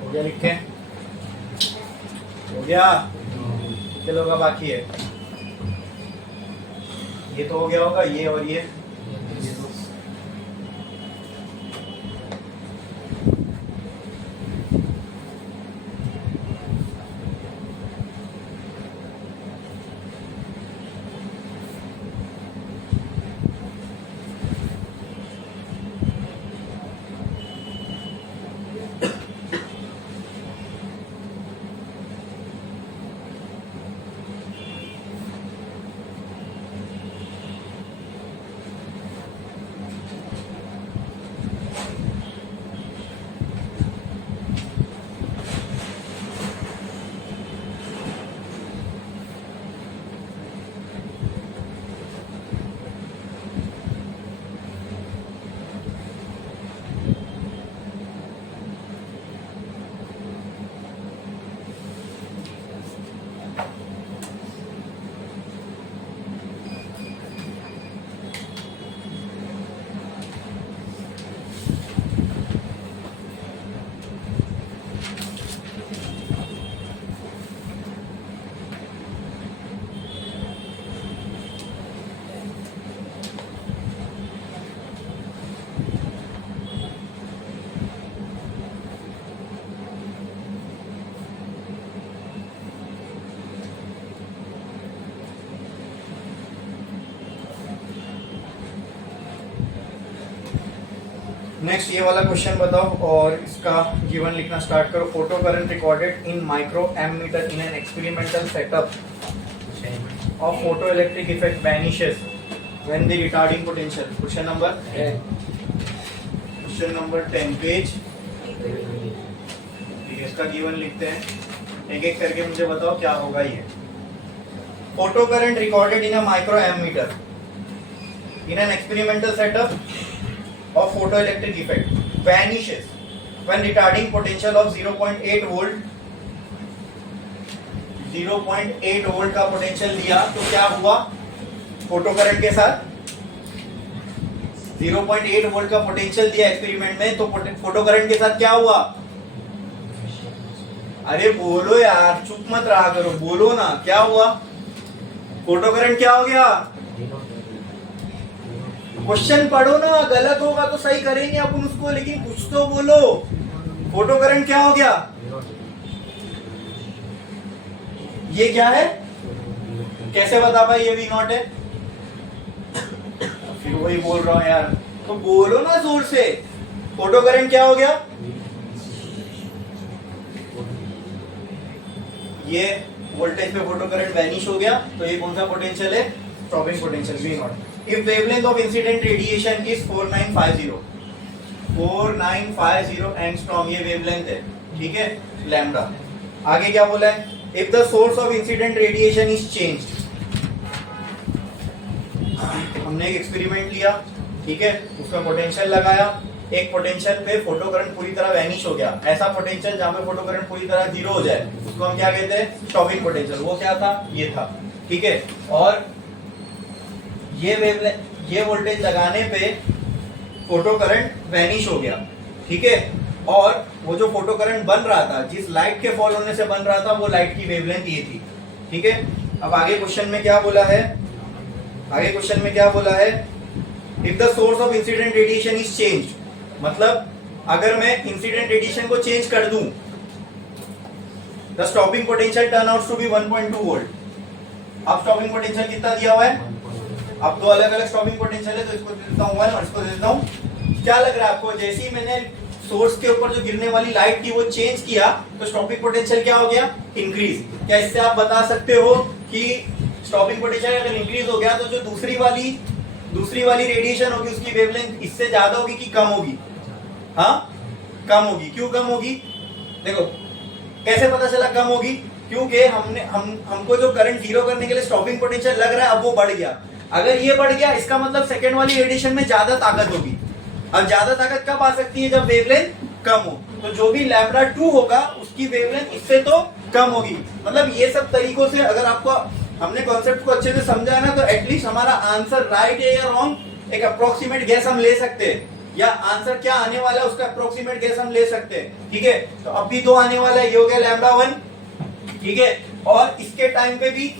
हो गया लिखे? हो गया? चलो का बाकी है ये तो हो गया होगा, ये और ये नेक्स्ट ये वाला क्वेश्चन बताओ और इसका गिवन लिखना स्टार्ट करो। Photo current recorded in micro ammeter in an experimental setup of photo electric effect vanishes when the retarding potential. Question number 10 page. ठीक है, इसका गिवन लिखते हैं, एक एक करके मुझे बताओ क्या होगा ये। Photo current recorded in a micro ammeter in an experimental setup of photoelectric effect vanishes when retarding potential of 0.8 volt 0.8 volt का पोटेंशियल दिया तो क्या हुआ फोटो करंट के साथ। 0.8 वोल्ट का पोटेंशियल दिया एक्सपेरिमेंट में तो फोटो करंट के साथ क्या हुआ। अरे बोलो यार, चुप मत रहा करो, बोलो ना क्या हुआ। फोटो करंट क्या हो गया। क्वेश्चन पढ़ो ना, गलत होगा तो सही करेंगे अपन उसको, लेकिन कुछ तो बोलो। फोटो करंट क्या हो गया। ये क्या है, कैसे बता पाए ये V0 है। फिर वही बोल रहा हूं यार, तो बोलो ना जोर से। फोटो करंट क्या हो गया। ये वोल्टेज पे फोटो करंट वैनिश हो गया, तो ये कौन सा पोटेंशियल है, stopping potential V0। If wavelength of incident radiation is 4950 angstrom, ये वेवलेंथ है, ठीक है, लैम्डा। आगे क्या बोला है, if the source of incident radiation is changed। हमने एक एक्सपेरिमेंट लिया, ठीक है, उसमें पोटेंशियल लगाया, एक पोटेंशियल पे फोटो करंट पूरी तरह वैनिश हो गया। ऐसा पोटेंशियल जहां पे फोटो करंट पूरी तरह जीरो हो जाए उसको हम क्या कहते हैं, स्टॉपिंग पोटेंशियल। वो क्या था, ये था, ठीक है। और ये वोल्टेज लगाने पे फोटो करंट वैनिश हो गया, ठीक है। और वो जो फोटो करंट बन रहा था, जिस लाइट के फॉल होने से बन रहा था, वो लाइट की वेवलेंथ ये थी, ठीक है। अब आगे क्वेश्चन में क्या बोला है, if the source of incident radiation is changed, मतलब अगर मैं इंसिडेंट रेडिएशन को चेंज कर दूं, the stopping potential turn out to be 1.2 volt. अब स्टॉपिंग पोटेंशियल कितना दिया हुआ है, अब दो अलग अलग स्टॉपिंग पोटेंशियल है, तो इसको दे देता हूं 1 और इसको दे देता हूं। क्या लग रहा है आपको, जैसे ही मैंने सोर्स के ऊपर जो गिरने वाली लाइट थी वो चेंज किया तो स्टॉपिंग पोटेंशियल क्या हो गया, इंक्रीज। क्या इससे आप बता सकते हो कि स्टॉपिंग पोटेंशियल अगर इंक्रीज हो गया तो जो दूसरी वाली रेडिएशन होगी उसकी वेवलेंथ इससे ज्यादा होगी कि कम होगी। हाँ, कम होगी। क्यों कम होगी, देखो कैसे पता चला कम होगी, क्योंकि हमको जो करंट जीरो करने के लिए स्टॉपिंग पोटेंशियल लग रहा है, अब वो बढ़ गया। अगर ये बढ़ गया, इसका मतलब सेकेंड वाली रेडिएशन में ज्यादा ताकत होगी। अब ज्यादा ताकत कब आ सकती है, जब वेवलेंथ कम हो। तो जो भी लैम्डा 2 होगा उसकी वेवलेंथ इससे तो कम होगी। मतलब ये सब तरीकों से अगर आपको हमने कॉन्सेप्ट को अच्छे से समझा है ना, तो एटलीस्ट हमारा आंसर राइट है या रॉन्ग एक अप्रोक्सीमेट गेस हम ले सकते हैं, या आंसर क्या आने वाला है उसका अप्रोक्सीमेट गेस हम ले सकते हैं, ठीक है। तो अब भी 2 आने वाला है, ये हो गया लैम्डा 1, ठीक है। और इसके टाइम पे भी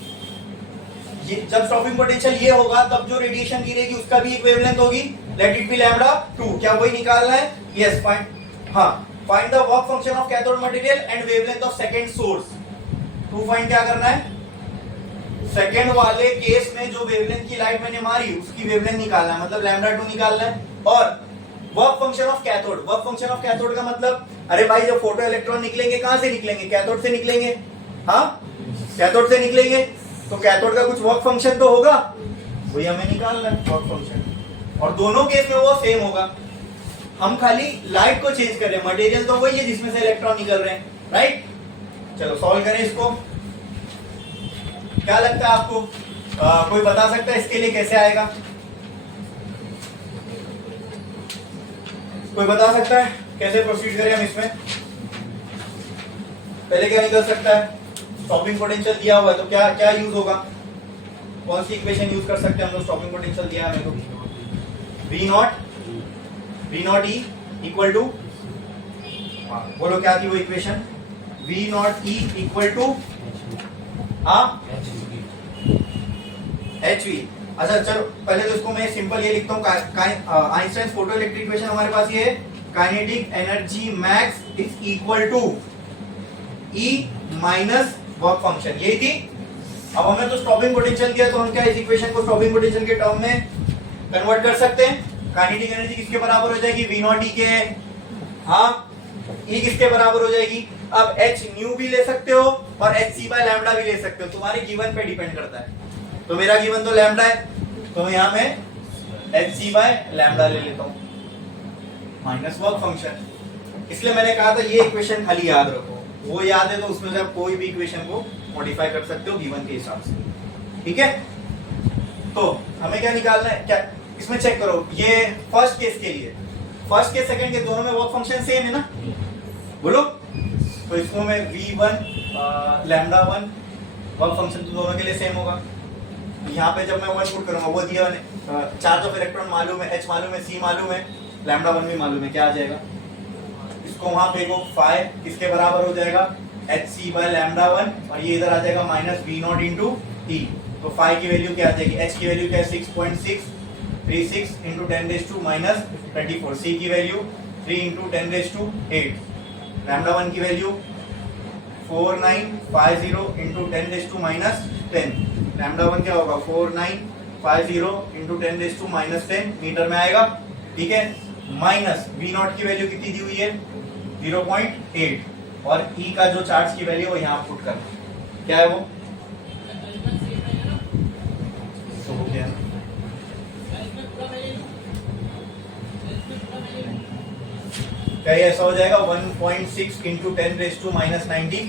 ये जब स्टॉपिंग पोटेंशियल ये होगा तब जो रेडिएशन गिरेगी उसका भी एक वेवलेंथ होगी, लेट इट बी लैम्डा 2। क्या वही निकालना है? यस, फाइंड, हाँ, find the work function of cathode material and wavelength of second source. To find क्या करना है? सेकंड वाले केस में जो वेवलेंथ की लाइट मैंने मारी उसकी वेवलेंथ निकालना है, मतलब लैम्डा 2 निकालना है। और work function of cathode, work function of cathode का मतलब, अरे भाई जब फोटो इलेक्ट्रॉन निकलेंगे कहां से निकलेंगे? कैथोड से निकलेंगे। हाँ, कैथोड से निकलेंगे तो कैथोड का कुछ वर्क फंक्शन तो होगा, वही हमें निकालना है वर्क फंक्शन। और दोनों केस में वो सेम होगा, हम खाली लाइट को चेंज कर रहे हैं, मटेरियल तो वही है जिसमें से इलेक्ट्रॉन निकल रहे हैं, राइट। चलो सॉल्व करें इसको। क्या लगता है आपको? कोई बता सकता है इसके लिए कैसे आएगा? कोई बता सकता है कैसे प्रोसीड करें हम इसमें? पहले क्या निकल सकता है? स्टॉपिंग पोटेंशियल दिया हुआ है तो क्या क्या यूज होगा? कौन सी इक्वेशन यूज कर सकते हैं हम लोग? स्टॉपिंग पोटेंशियल दिया है मेरे को, V naught E equal to, बोलो क्या थी वो equation? V naught E equal to HV। अच्छा चलो पहले तो इसको मैं सिंपल ये लिखता हूँ, आइंस्टाइन फोटो इलेक्ट्रिक इक्वेशन हमारे पास ये है, kinetic energy max is equal to E minus work function, यही थी। अब हमें तो स्टॉपिंग पोटेंशियल दिया तो हम क्या इस इक्वेशन को स्टॉपिंग पोटेंशियल के टर्म में कन्वर्ट कर सकते हैं? काइनेटिक एनर्जी किसके बराबर हो जाएगी? V नॉट E के, हाँ, E किसके बराबर हो जाएगी? अब h न्यू भी ले सकते हो और hc बाय लैम्डा भी ले सकते हो, तुम्हारे गिवन पे डिपेंड करता है। तो मेरा गिवन तो लैम्डा है, तो यहाँ मैं hc बाय लैम्डा ले लेता हूँ माइनस वर्क फंक्शन। इसलिए मैंने कहा था ये इक्वेशन खाली याद रखो, वो याद है तो उसमें से आप कोई भी इक्वेशन को मॉडिफाई कर सकते हो गिवन के हिसाब से, ठीक है। तो हमें क्या निकालना है? क्या इसमें चेक करो, ये फर्स्ट केस के लिए, फर्स्ट केस सेकंड के दोनों में वर्क फंक्शन सेम है ना, बोलो। तो इसको मैं V1 लैम्डा 1 वर्क फंक्शन तो दोनों के लिए सेम होगा। यहाँ पे जब मैं 1 पुट करूंगा वो दिया चार्ज ऑफ इलेक्ट्रॉन मालूम है, H मालूम है, C मालूम है, लैम्डा 1 भी मालूम है, क्या आ जाएगा? इसको वहां फेंको, फाइ किसके बराबर हो जाएगा? HC बाय लैम्डा 1, और ये इधर आ जाएगा minus V not into E। तो फाइ की वैल्यू क्या आ जाएगी? H की वैल्यू क्या है? 6.636 इंटू 10⁻⁻⁻34। C की वैल्यू 3 इंटू 10⁸8। लैम्डा 1 की वैल्यू 4950 इंटू 10⁻10। लैम्डा 1 क्या होगा? 4950 इंटू 10⁻10 मीटर में आएगा, ठीक है। माइनस V नॉट की वैल्यू कितनी दी हुई है? 0.8, और E का जो चार्ज की वैल्यू है यहाँ पुट करना, क्या है वो? तो हो गया, क्या ये ऐसा हो जाएगा? 1.6 इंटू 10⁻90।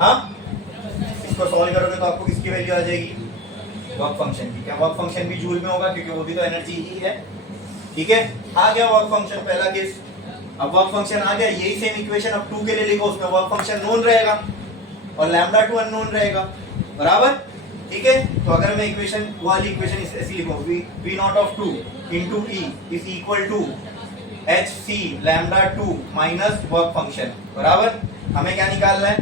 हाँ, इसको सॉल्व करोगे तो आपको किसकी वैल्यू आ जाएगी? वर्क फंक्शन की। क्या वर्क फंक्शन भी जूल में होगा क्योंकि वो भी तो एनर्जी ही है, ठीक है। आ गया वर्क फंक्शन, पहला केस। अब वर्क फंक्शन आ गया, यही सेम इक्वेशन अब 2 के लिए लिखो, उसमें वर्क फंक्शन नोन रहेगा और लैम्डा 2 अननोन रहेगा, बराबर, ठीक है। तो अगर मैं इक्वेशन वाली इक्वेशन ऐसी लिखूं, V naught of 2 into E is equal to HC lambda 2 minus work function, बराबर। हमें क्या निकालना है?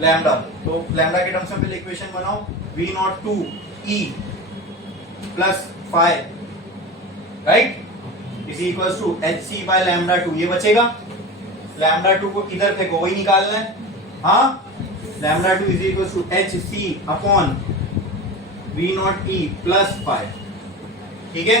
लैम्डा। तो लैम्डा के टर्म्स में पहले इक्वेशन बनाओ, V naught 2 E plus phi, right, is equal to HC by lambda 2। ये बचेगा, लैम्डा 2 को इधर फेंको, वही निकालना है। हाँ, lambda 2 is equal to HC upon V naught E plus phi, ठीक है।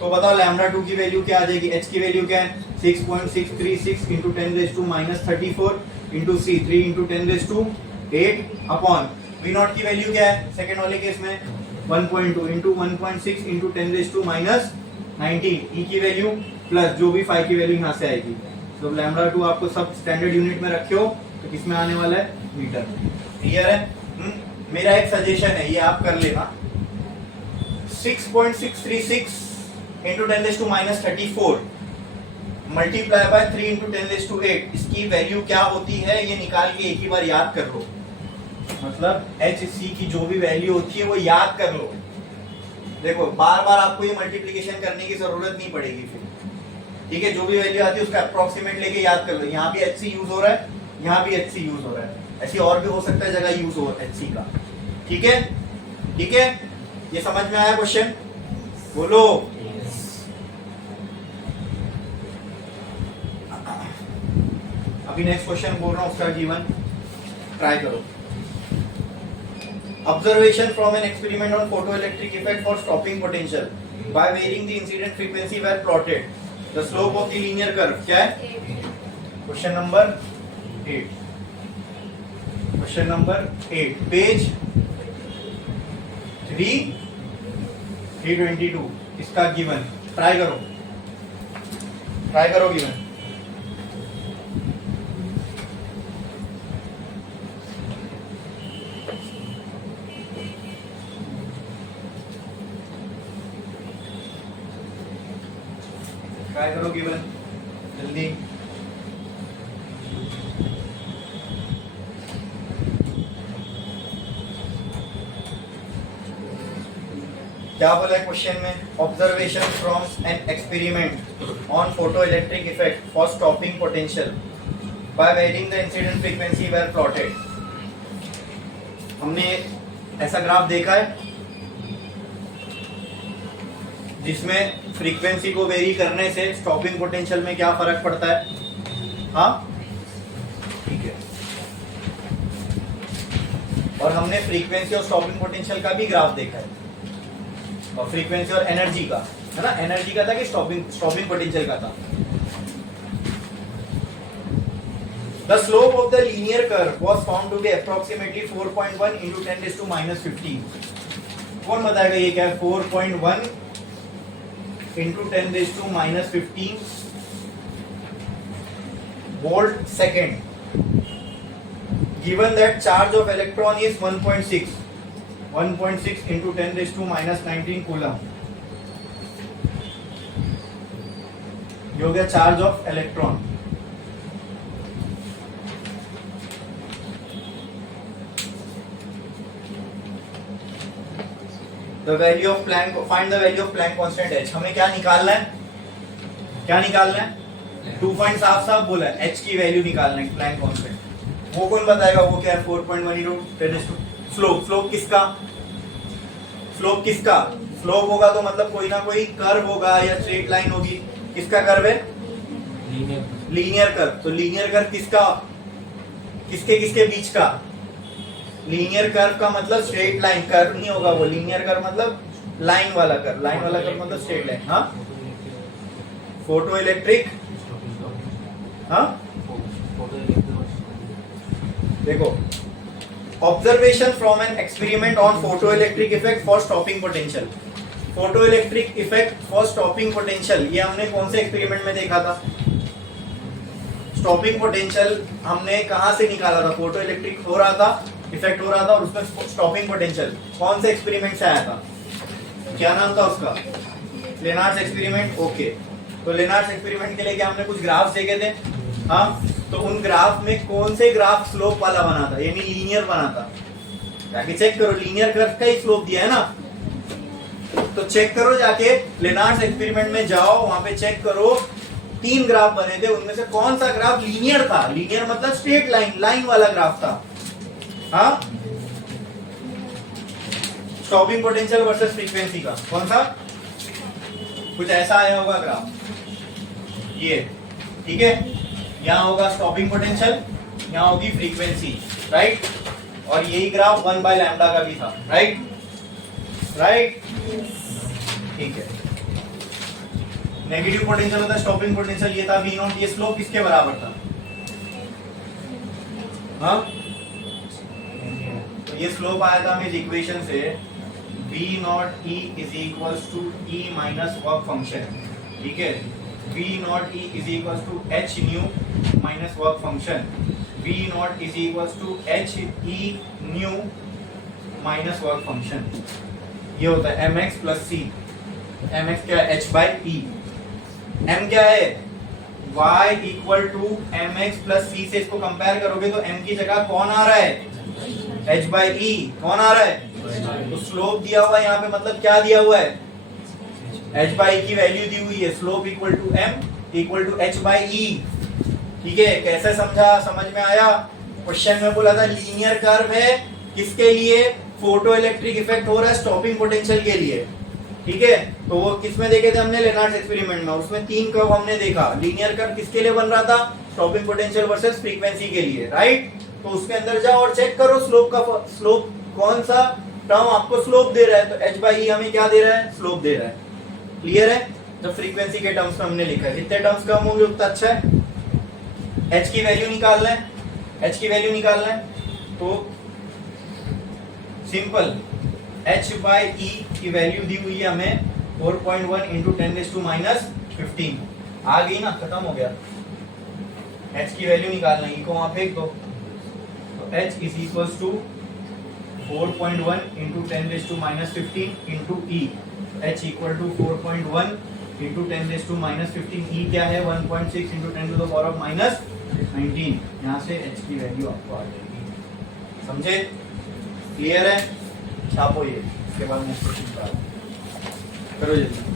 तो बताओ लैम्डा 2 की वैल्यू क्या आ जाएगी? H की वैल्यू क्या है? 6.636 into 10⁻34 into C 3 into 10⁸8 upon V not की वैल्यू क्या है सेकेंड वाले केस में? 1.2 इंटू 1.6 इंटू 10⁻19। E की वैल्यू प्लस जो भी फाइ की वैल्यू यहाँ से आएगी। तो लैम्डा 2 आपको सब स्टैंडर्ड यूनिट में रखे हो तो किसमें आने वाला है? मीटर में। क्लियर है? मेरा एक सजेशन है, ये आप कर लेना। 6.636 इंटू 10⁻34 मल्टीप्लाई बाय 3 इंटू 10⁸8, इसकी वैल्यू क्या होती है ये निकाल के एक ही बार याद कर लो। मतलब HC की जो भी वैल्यू होती है वो याद कर लो। देखो बार बार आपको ये मल्टीप्लिकेशन करने की जरूरत नहीं पड़ेगी फिर, ठीक है। जो भी वैल्यू आती है उसका अप्रोक्सीमेट लेके याद कर लो। यहाँ भी HC यूज हो रहा है, यहाँ भी HC यूज हो रहा है, ऐसी और भी हो सकता है जगह यूज हो HC का, ठीक है। ठीक है, ये समझ में आया क्वेश्चन? बोलो। अभी नेक्स्ट क्वेश्चन बोल रहा हूं, उसका गिवन ट्राई करो। Observation from an experiment on photoelectric effect for stopping potential by varying the incident frequency were plotted. The slope of the linear curve क्या है? Question number 8। Question number 8 page 322 इसका given try करो, try करो given. Try करो given जल्दी। क्या बोला है क्वेश्चन में? Observation from an experiment on photoelectric effect for stopping potential by varying the incident frequency were plotted. हमने ऐसा ग्राफ देखा है जिसमें फ्रीक्वेंसी को वेरी करने से स्टॉपिंग पोटेंशियल में क्या फर्क पड़ता है? हाँ ठीक है। और हमने फ्रीक्वेंसी और स्टॉपिंग पोटेंशियल का भी ग्राफ देखा है, और फ्रीक्वेंसी और एनर्जी का, है ना? एनर्जी का था कि स्टॉपिंग पोटेंशियल का था। The slope of the linear curve was found to be approximately 4.1 into 10⁻⁻15। कौन बताएगा ये क्या है? 4.1 into 10⁻⁻15 volt second, given that charge of electron is 1.6 into 10⁻⁻19 coulomb. ये हो गया charge of electron. The value of Planck, find the value of Planck constant H। हमें क्या निकालना है? क्या निकालना है? 2 पॉइंट साफ साफ बोला है, H की वैल्यू निकालना है, Planck constant। वो कौन बताएगा? वो क्या है? 4.1 into 10⁻। स्लोप किसका? स्लोप किसका? स्लोप होगा तो मतलब कोई ना कोई कर्व होगा या स्ट्रेट लाइन होगी। किसका कर्व है? Linear curve. तो लीनियर कर्व किसका? किसके किसके बीच का? लीनियर कर्व का मतलब स्ट्रेट लाइन। कर्व नहीं होगा वो, लीनियर कर्व मतलब लाइन वाला कर्व। लाइन वाला कर्व मतलब स्ट्रेट लाइन। हाँ फोटो इलेक्ट्रिक, हाँ देखो, observation from an experiment on photoelectric effect for stopping potential. Photoelectric effect for stopping potential, ये हमने कौन से एक्सपेरिमेंट में देखा था? स्टॉपिंग पोटेंशियल हमने कहां से निकाला था? फोटोइलेक्ट्रिक हो रहा था, इफेक्ट हो रहा था, और उसमें स्टॉपिंग पोटेंशियल कौन से एक्सपेरिमेंट से आया था? क्या नाम था उसका? लेनार्ड्स एक्सपेरिमेंट। ओके, तो लेनार्ड्स एक्सपेरिमेंट के लिए क्या हमने कुछ ग्राफ देखे थे? हाँ, तो उन ग्राफ में कौन से ग्राफ स्लोप वाला बना था, यानी लीनियर बना था? जाके चेक करो, लीनियर कर्व का ही स्लोप दिया है ना, तो चेक करो जाके, लेनार्ड्स एक्सपेरिमेंट में जाओ, वहां पे चेक करो, 3 ग्राफ बने थे, उनमें से कौन सा ग्राफ लीनियर था? लीनियर मतलब स्ट्रेट लाइन, लाइन वाला ग्राफ था। हाँ, स्टॉपिंग पोटेंशियल वर्सेस फ्रीक्वेंसी का कौन सा? कुछ ऐसा आया होगा ग्राफ, ये ठीक है। यहाँ होगा स्टॉपिंग पोटेंशियल, यहाँ होगी फ्रीक्वेंसी, राइट? और यही ग्राफ 1/λ का भी था, राइट? राइट, ठीक है। नेगेटिव पोटेंशियल होता है, स्टॉपिंग पोटेंशियल ये था V0। ये स्लोप किसके बराबर था? हाँ, तो ये स्लोप आया था हमें इक्वेशन से, V0E is equals to E minus work function, ठीक है। V0E is equals to H nu minus work function, V0 is equals to H E nu minus work function. ये होता है mx प्लस c। mx क्या है? h by e। m क्या है? y equal to mx plus c से इसको compare करोगे तो m की जगह कौन आ रहा है? h by e। कौन आ रहा है? तो स्लोप दिया हुआ है यहाँ पे, मतलब क्या दिया हुआ है? h बाई की वैल्यू दी हुई है, slope equal to m equal to h by e। ठीक है, कैसे समझा? समझ में आया? क्वेश्चन में बोला था लीनियर कर्व है, किसके लिए? फोटो इलेक्ट्रिक इफेक्ट हो रहा है स्टॉपिंग पोटेंशियल के लिए, ठीक है। तो वो किसमें देखे थे हमने, लेनार्ड्स एक्सपेरिमेंट में। उसमें 3 कर्व हमने देखा। लीनियर कर्व किसके लिए बन रहा था, स्टॉपिंग पोटेंशियल वर्सेस फ्रीक्वेंसी के लिए, राइट। तो उसके अंदर जाओ और चेक करो स्लोप का, स्लोप कौन सा टर्म आपको स्लोप दे रहा है। तो h बाई ई हमें क्या दे रहा है, स्लोप दे रहा है। क्लियर है। जब फ्रीक्वेंसी के टर्म्स में हमने लिखा है, जितने टर्म्स कम होंगे उतना अच्छा है। h की वैल्यू निकालना है, h की वैल्यू निकालना है तो सिंपल, h बाई ई की वैल्यू दी हुई है हमें 4.1 इंटू 10⁻⁻15 आ गई ना, खत्म हो गया। h की वैल्यू निकालना है, e को वहां फेंक दो। तो h is equals to 4.1 into 10⁻15 into e. h equal to 4.1 into 10⁻15, e क्या है 1.6 इंटू 10⁻⁻19। यहाँ से h की वैल्यू आपको आ जाएगी। समझे, क्लियर है। छापो ये, इसके बाद नेक्स्ट क्वेश्चन करो जल्दी।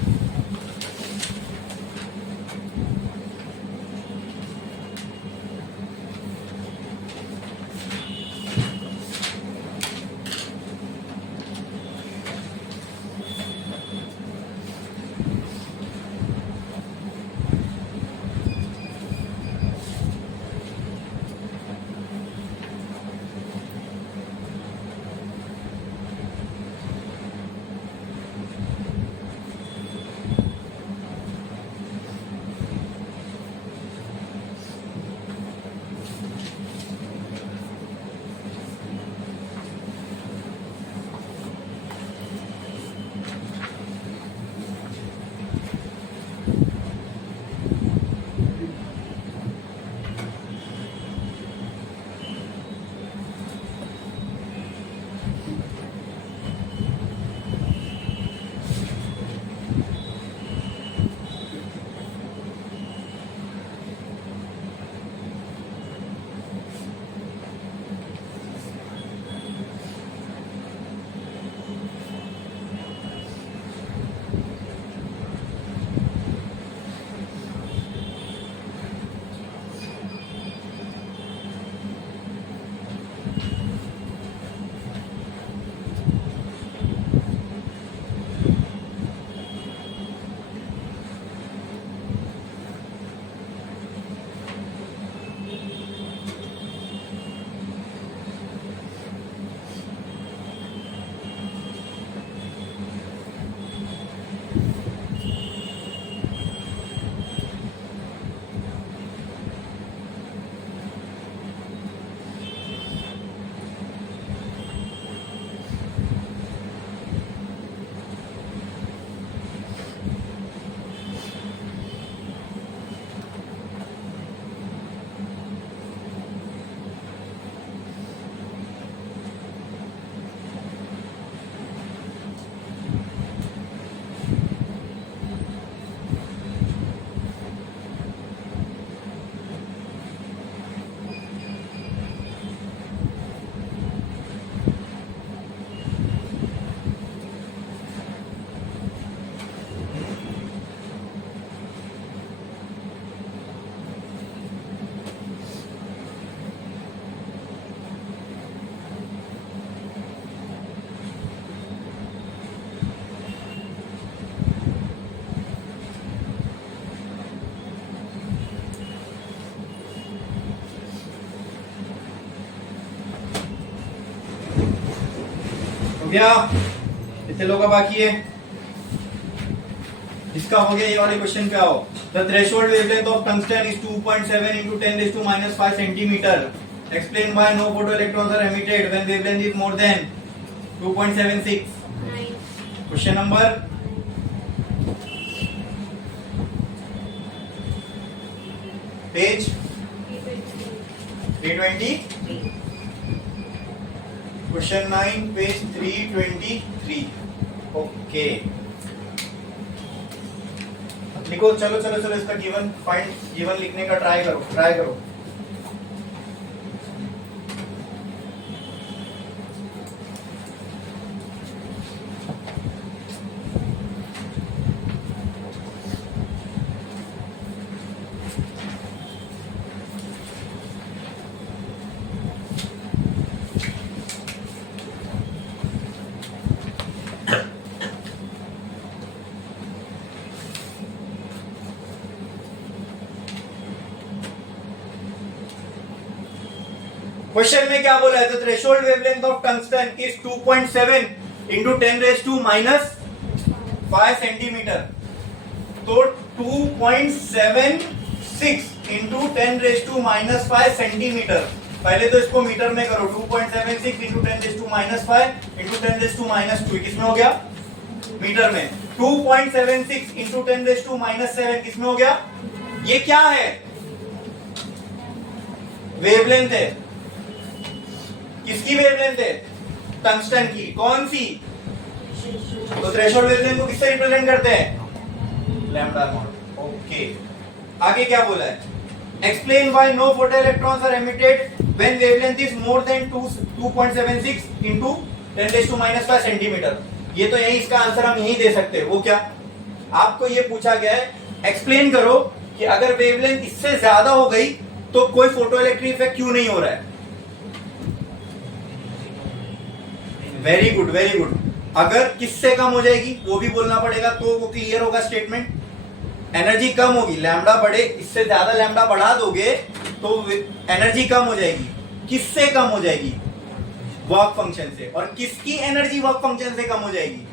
गया, कितने लोगों का बाकी है। इसका हो गया, ये वाले क्वेश्चन पे आओ। The threshold wavelength of tungsten is 2.7 into 10⁻⁻5 centimetre. Explain why no photo electrons are emitted when wavelength is more than 2.76। Question number page 320, question 9 page 323। Okay, लिखो, चलो चलो चलो, इसका गिवन फाइंड, गिवन लिखने का ट्राई करो, ट्राई करो। Question में क्या बोला है? तो threshold wavelength of tungsten is 2.7 into 10⁵ centimetre. तो 2.76 इंटू 10⁻⁻5 सेंटीमीटर। पहले तो इसको मीटर में करो। 2.76 इंटू 10⁻⁵ इंटू 10⁻², किसमें हो गया? मीटर में। 2.76 इंटू 10⁻⁷ किसमें हो गया? ये क्या है? वेवलेंथ है। किसकी वेवलेंथ है? टंगस्टन की। कौन सी? तो थ्रेशोल्ड वेवलेंथ को किससे रिप्रेजेंट करते हैं? Lambda naught. ओके, आगे क्या बोला है? Explain why no photo electrons are emitted when wavelength is more than 2.76 into 10⁻⁵ centimetre. ये तो यही इसका आंसर हम यही दे सकते हैं। वो क्या? आपको ये पूछा गया है, एक्सप्लेन करो कि अगर वेवलेंथ इससे ज्यादा हो गई तो कोई फोटो इलेक्ट्रिक इफेक्ट क्यों नहीं हो रहा है? Very good, very good. अगर किससे कम हो जाएगी वो भी बोलना पड़ेगा, तो वो क्लियर होगा स्टेटमेंट। एनर्जी कम होगी, लैम्डा बढ़े, इससे ज्यादा लैम्डा बढ़ा दोगे तो एनर्जी कम हो जाएगी। किससे कम हो जाएगी? वर्क फंक्शन से। और किसकी एनर्जी वर्क फंक्शन से कम हो जाएगी?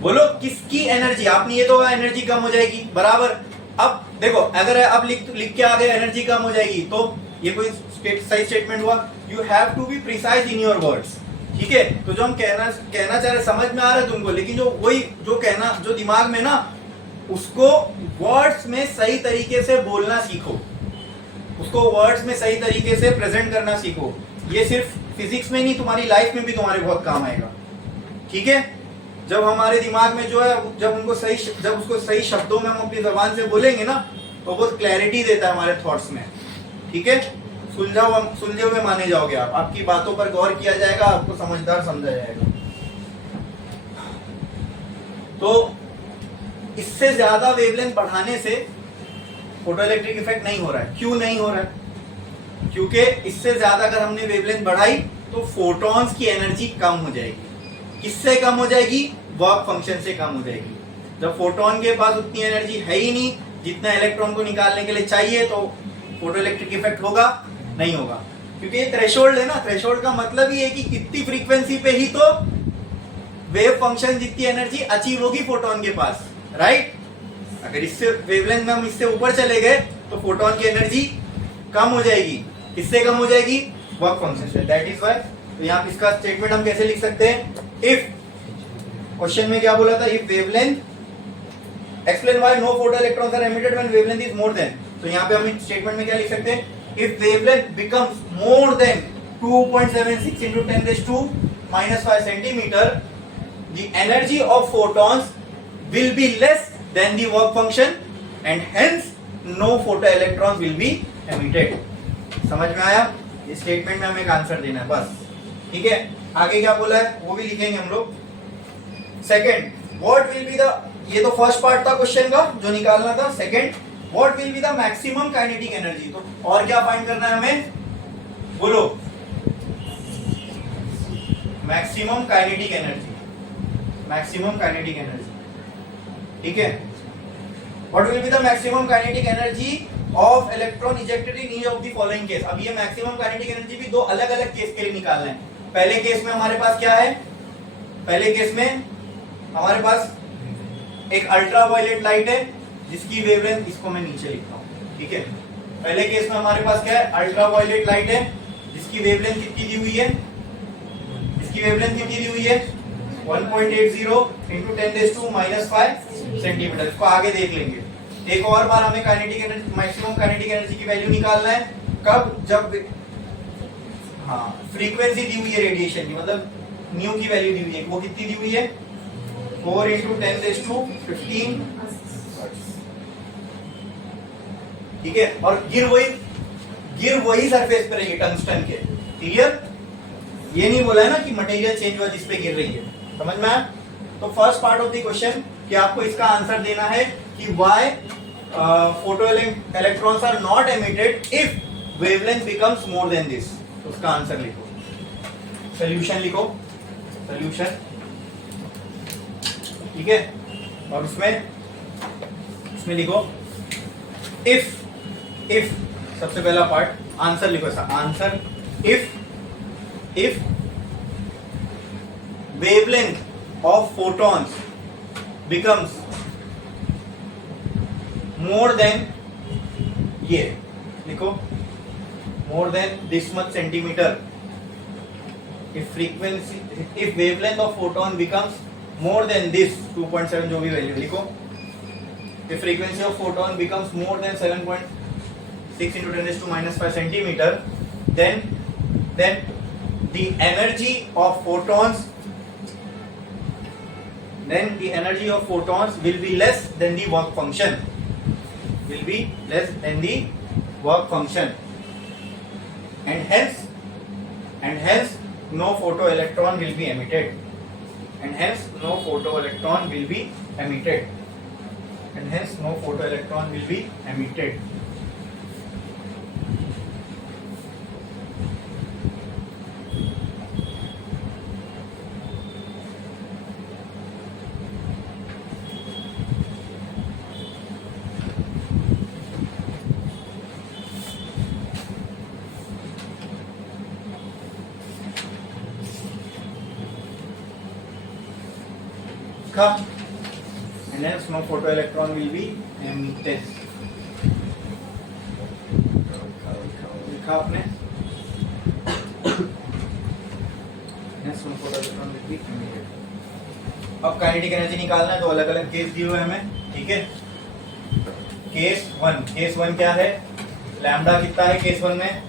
बोलो, किसकी एनर्जी? आपने ये तो एनर्जी कम हो जाएगी बराबर। अब देखो, अगर अब लिख के आ गए एनर्जी कम हो जाएगी, तो ये कोई सही स्टेटमेंट हुआ? You have to be precise in your words. ठीक है, तो जो हम कहना चाह रहे, समझ में आ रहा है तुमको, लेकिन जो दिमाग में ना, उसको वर्ड्स में सही तरीके से बोलना सीखो, उसको वर्ड्स में सही तरीके से प्रेजेंट करना सीखो। ये सिर्फ फिजिक्स में नहीं, तुम्हारी लाइफ में भी तुम्हारे बहुत काम आएगा। ठीक है, जब हमारे दिमाग में जो है, जब उसको सही शब्दों में हम अपनी जबान से बोलेंगे ना, तो बहुत क्लैरिटी देता है हमारे थॉट्स में। ठीक है, सुलझे हुए माने जाओगे आप, आपकी बातों पर गौर किया जाएगा, आपको समझदार समझा जाएगा। तो इससे ज्यादा वेवलेंथ बढ़ाने से फोटो इलेक्ट्रिक इफेक्ट नहीं हो रहा है। क्यों नहीं हो रहा है? क्योंकि इससे ज्यादा अगर हमने वेवलेंथ बढ़ाई तो फोटॉन्स की एनर्जी कम हो जाएगी। किससे कम हो जाएगी? वर्क फंक्शन से कम हो जाएगी। जब फोटोन के पास उतनी एनर्जी है ही नहीं जितना इलेक्ट्रॉन को निकालने के लिए चाहिए, तो फोटो इलेक्ट्रिक इफेक्ट होगा? नहीं होगा, क्योंकि ये थ्रेशोल्ड है ना। थ्रेशोल्ड का मतलब ही है कि कितनी फ्रीक्वेंसी पे ही तो वेव फंक्शन जितनी एनर्जी अचीव होगी फोटोन के पास, राइट? अगर इससे वेवलेंथ में हम इससे ऊपर चले गए तो फोटोन की एनर्जी कम हो जाएगी। किससे कम हो जाएगी? वर्क फंक्शन से। That is why. तो यहाँ इसका स्टेटमेंट हम कैसे लिख सकते हैं? इफ, क्वेश्चन में क्या बोला था? If wavelength, explain why no photo electrons are emitted when wavelength is more than. तो यहाँ पे हम स्टेटमेंट में क्या लिख सकते हैं? If wavelength becomes more than 2.76 into 10⁻⁵ centimetre, the energy of photons will be less than the work function and hence no photoelectrons will be emitted. समझ में आया? इस स्टेटमेंट में हमें एक आंसर देना है बस। ठीक है, आगे क्या बोला है वो भी लिखेंगे हम लोग। Second, what will be the, ये तो फर्स्ट पार्ट था क्वेश्चन का जो निकालना था। Second, what will be the maximum kinetic energy. तो और क्या फाइंड करना है हमें? बोलो, maximum kinetic energy. Maximum kinetic energy. ठीक है, what will be the maximum kinetic energy of electron ejected in each of the following case. अब ये मैक्सिमम काइनेटिक एनर्जी भी दो अलग अलग केस के लिए निकालना है। पहले केस में हमारे पास क्या है? पहले केस में हमारे पास एक अल्ट्रावायलेट लाइट है जिसकी वेवलेंथ, इसको मैं नीचे लिखता हूँ। ठीक है, पहले केस में हमारे पास क्या है? अल्ट्रावायलेट लाइट है जिसकी वेवलेंथ कितनी दी हुई है? इसकी वेवलेंथ कितनी दी हुई है? 1.80 into 10⁻⁵ सेंटीमीटर। इसको आगे देख लेंगे। एक और बार हमें kinetic energy, maximum kinetic energy की वैल्यू निकालना है। कब? जब फ्रीक्वेंसी दी हुई है रेडिएशन की, मतलब न्यू की वैल्यू दी हुई है। वो कितनी दी हुई है? 4 into 10⁻15। ठीक है, और गिर वही सरफेस पर है टंगस्टन के। क्लियर? ये नहीं बोला है ना कि मटेरियल चेंज हुआ जिस पे गिर रही है। समझ में आया? तो first part of the question कि आपको इसका आंसर देना है कि why photo electrons are not emitted if wavelength becomes more than this. तो उसका आंसर लिखो, सॉल्यूशन लिखो, सॉल्यूशन। ठीक है, और उसमें लिखो इफ सबसे पहला पार्ट आंसर लिखो ऐसा, answer if wavelength of photons becomes more then, ये लिखो, मोर than this much centimetre, if wavelength of photon becomes more than this 2.7 जो भी वैल्यू लिखो, if frequency of photon becomes more than 7.6 into 10 raised to minus 5 centimeter, then the energy of photons will be less than the work function, and hence no photoelectron will be emitted, and hence no photoelectron will be emitted. And hence no photoelectron will be emitted. लिखा आपने, hence no photoelectron will be emitted. अब kinetic energy निकालना है तो अलग अलग case दिए हुए हैं हमें, ठीक है। केस वन क्या है, लैम्डा कितना है केस वन में,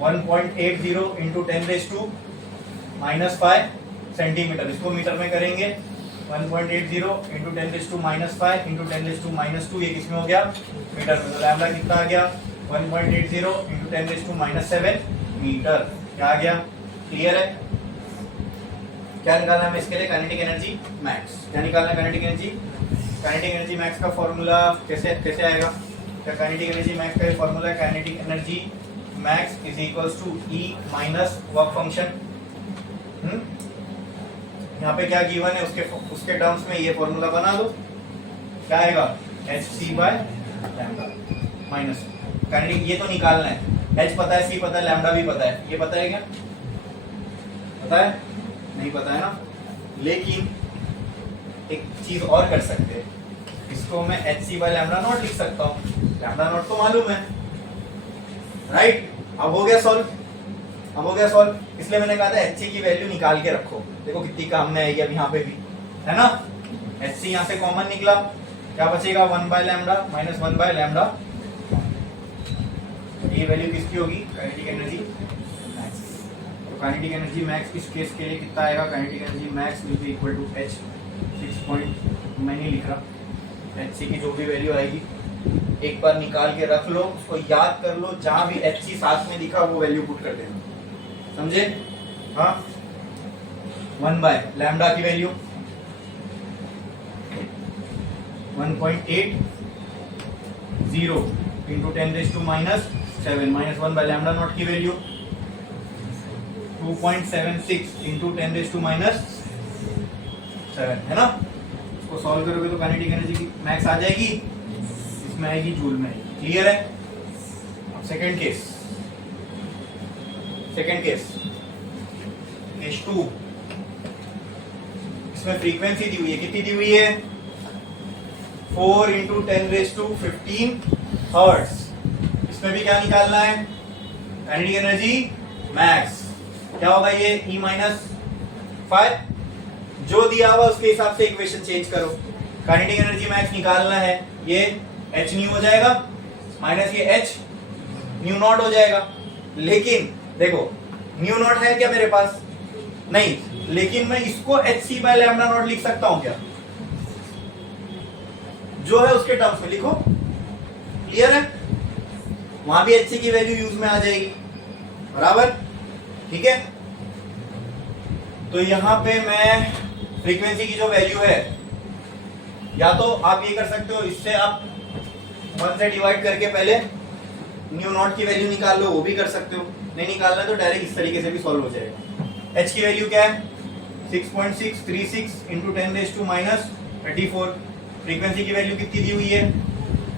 1.80 into 10 raise to minus 5 centimetre, इसको मीटर में करेंगे, 1.80 into 10 raise to minus 5 into 10 raise to minus 2, ये किसमें हो गया, मीटर में। तो लैम्डा कितना आ गया, 1.80 into 10 raise to minus 7 metre, क्या आ गया, क्लियर है। क्या निकालना है इसके लिए, काइनेटिक एनर्जी मैक्स। क्या निकालना है काइनेटिक एनर्जी मैक्स का फॉर्मूला कैसे आएगा, क्या काइनेटिक एनर्जी मैक्स का फॉर्मूला है, kinetic energy max is equals to E minus work function. यहाँ पे क्या गिवन है, उसके टर्म्स में ये फॉर्मूला बना दो, क्या आएगा, hc by lambda minus kinetic, ये तो निकालना है, h पता है, c पता है, लैम्डा भी पता है, ये पता है क्या, पता है, नहीं पता है ना। लेकिन एक चीज और कर सकते हैं, इसको मैं hc बाय लैम्डा नॉट लिख सकता हूँ, लैम्डा नॉट तो मालूम है, राइट। अब हो गया सॉल्व, इसलिए मैंने कहा था hc की वैल्यू निकाल के रखो, देखो कितनी काम में आएगी। अब यहाँ पे भी है ना, hc यहाँ से कॉमन निकला, क्या बचेगा, 1 by lambda minus 1 by lambda, ये वैल्यू किसकी होगी, काइनेटिक एनर्जी मैक्स। तो काइनेटिक एनर्जी मैक्स इस केस के लिए कितना आएगा, kinetic energy max will be equal to h 6 मैं नहीं लिख रहा, hc की जो भी वैल्यू आएगी एक बार निकाल के रख लो, उसको याद कर लो, जहां भी hc साथ में दिखा वो वैल्यू पुट कर देना, समझे। हाँ, 1 बाय लैम्डा की value 1.80 into 10 raise to minus 7 minus 1 by lambda nought की value 2.76 into 10 raise to minus 7, है ना। इसको सॉल्व करोगे तो काइनेटिक एनर्जी की मैक्स आ जाएगी, इसमें आएगी जूल में, क्लियर है। अब सेकेंड केस केस 2, इसमें फ्रीक्वेंसी दी हुई है, कितनी दी हुई है, 4 इंटू 10 रेज टू 15 हर्ट्ज। इसमें भी क्या निकालना है, काइनेटिक एनर्जी मैक्स, क्या होगा ये E माइनस 5, जो दिया हुआ उसके हिसाब से इक्वेशन चेंज करो। काइनेटिक एनर्जी मैक्स निकालना है, ये h न्यू हो जाएगा माइनस ये h न्यू नॉट हो जाएगा। लेकिन देखो न्यू नॉट है क्या मेरे पास, नहीं, लेकिन मैं इसको hc बाय लैम्डा नॉट लिख सकता हूं क्या, जो है उसके टर्म्स में लिखो, क्लियर है। वहां भी hc की वैल्यू यूज में आ जाएगी, बराबर, ठीक है। तो यहां पे मैं फ्रीक्वेंसी की जो वैल्यू है, या तो आप ये कर सकते हो, इससे आप 1 से डिवाइड करके पहले न्यू नॉट की वैल्यू निकाल लो, वो भी कर सकते हो। नहीं निकालना तो डायरेक्ट इस तरीके से भी सॉल्व हो जाएगा। h की वैल्यू क्या है, 6.636 into 10 raise to minus 34। Frequency की वैल्यू कितनी दी हुई है,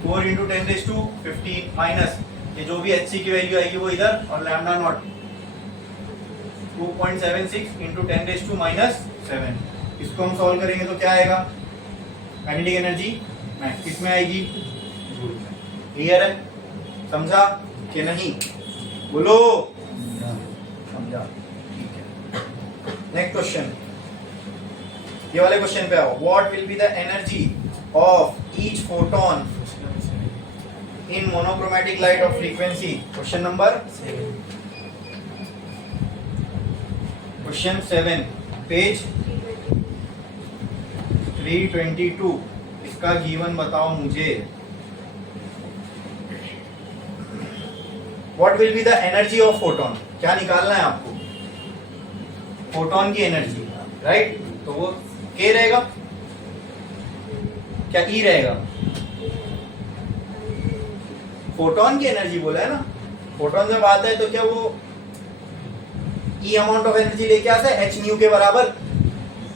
4 इंटू 10 रेज टू 15 माइनस ये जो भी hc की वैल्यू आएगी वो इधर, और लैम्डा नॉट 2.76 इंटू 10⁻⁻7। इसको हम सॉल्व करेंगे तो क्या आएगा, काइनेटिक एनर्जी मैक्स किसमें आएगी, क्लियर है, समझा कि नहीं, बोलो समझा, ठीक है। नेक्स्ट क्वेश्चन, ये वाले क्वेश्चन पे आओ। What will be the energy of each photon in monochromatic light of frequency, question number 7 page 322। इसका गिवन बताओ मुझे। What will be the energy of photon, क्या निकालना है आपको, फोटोन की एनर्जी, राइट, तो वो के रहेगा क्या, ई रहेगा, फोटोन की एनर्जी बोला है ना, फोटोन जब आता है तो क्या वो ई अमाउंट ऑफ एनर्जी लेके आता है एच न्यू के बराबर।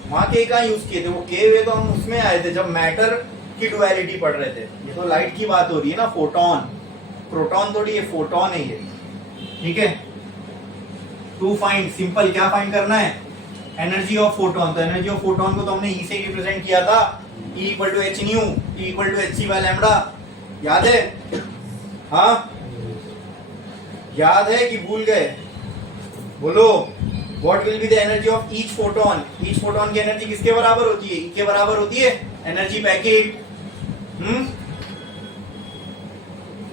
वहां के कहाँ यूज किए थे, वो के हुए तो हम उसमें आए थे जब मैटर की डुअलिटी पढ़ रहे थे। ये तो लाइट की बात हो रही है ना, फोटोन, प्रोटॉन थोड़ी, ये फोटोन है ये, ठीक है। टू फाइंड, सिंपल क्या फाइंड करना है, एनर्जी ऑफ फोटोन। तो एनर्जी ऑफ फोटोन को तो हमने ई से रिप्रेजेंट किया था, E equal to H nu, T equal to H C by lambda, याद है, हाँ याद है कि भूल गए, बोलो। What will be the energy of each photon, each photon की एनर्जी किसके बराबर होती है, ई के बराबर होती है, energy packet.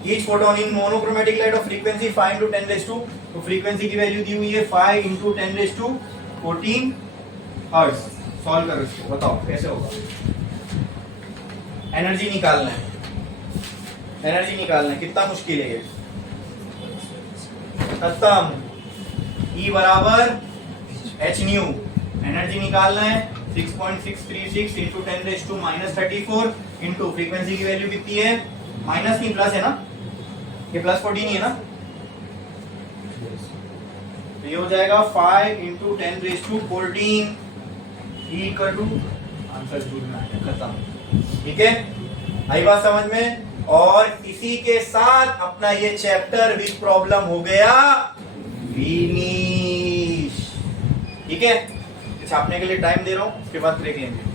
Each photon in monochromatic light of frequency 5 into 10⁻², तो फ्रीक्वेंसी की वैल्यू दी हुई है 5 into 10⁻14 हर्ट्ज। सॉल्व करो इसको, बताओ कैसे होगा, एनर्जी निकालना है, एनर्जी निकालना है, कितना मुश्किल है ये, खत्म। E बराबर एच न्यू, एनर्जी निकालना है 6.636 इंटू 10⁻34 इंटू फ्रीक्वेंसी की वैल्यू कितनी है, माइनस की प्लस है ना, ये प्लस 14 ही है ना, तो ये हो जाएगा 5 इंटू 10⁻14 इक्वल टू आंसर खत्म, ठीक है, आई बात समझ में। और इसी के साथ अपना ये चैप्टर विद प्रॉब्लम हो गया फिनिश, ठीक है। छापने के लिए टाइम दे रहा हूं, उसके बाद ब्रेक लेंगे।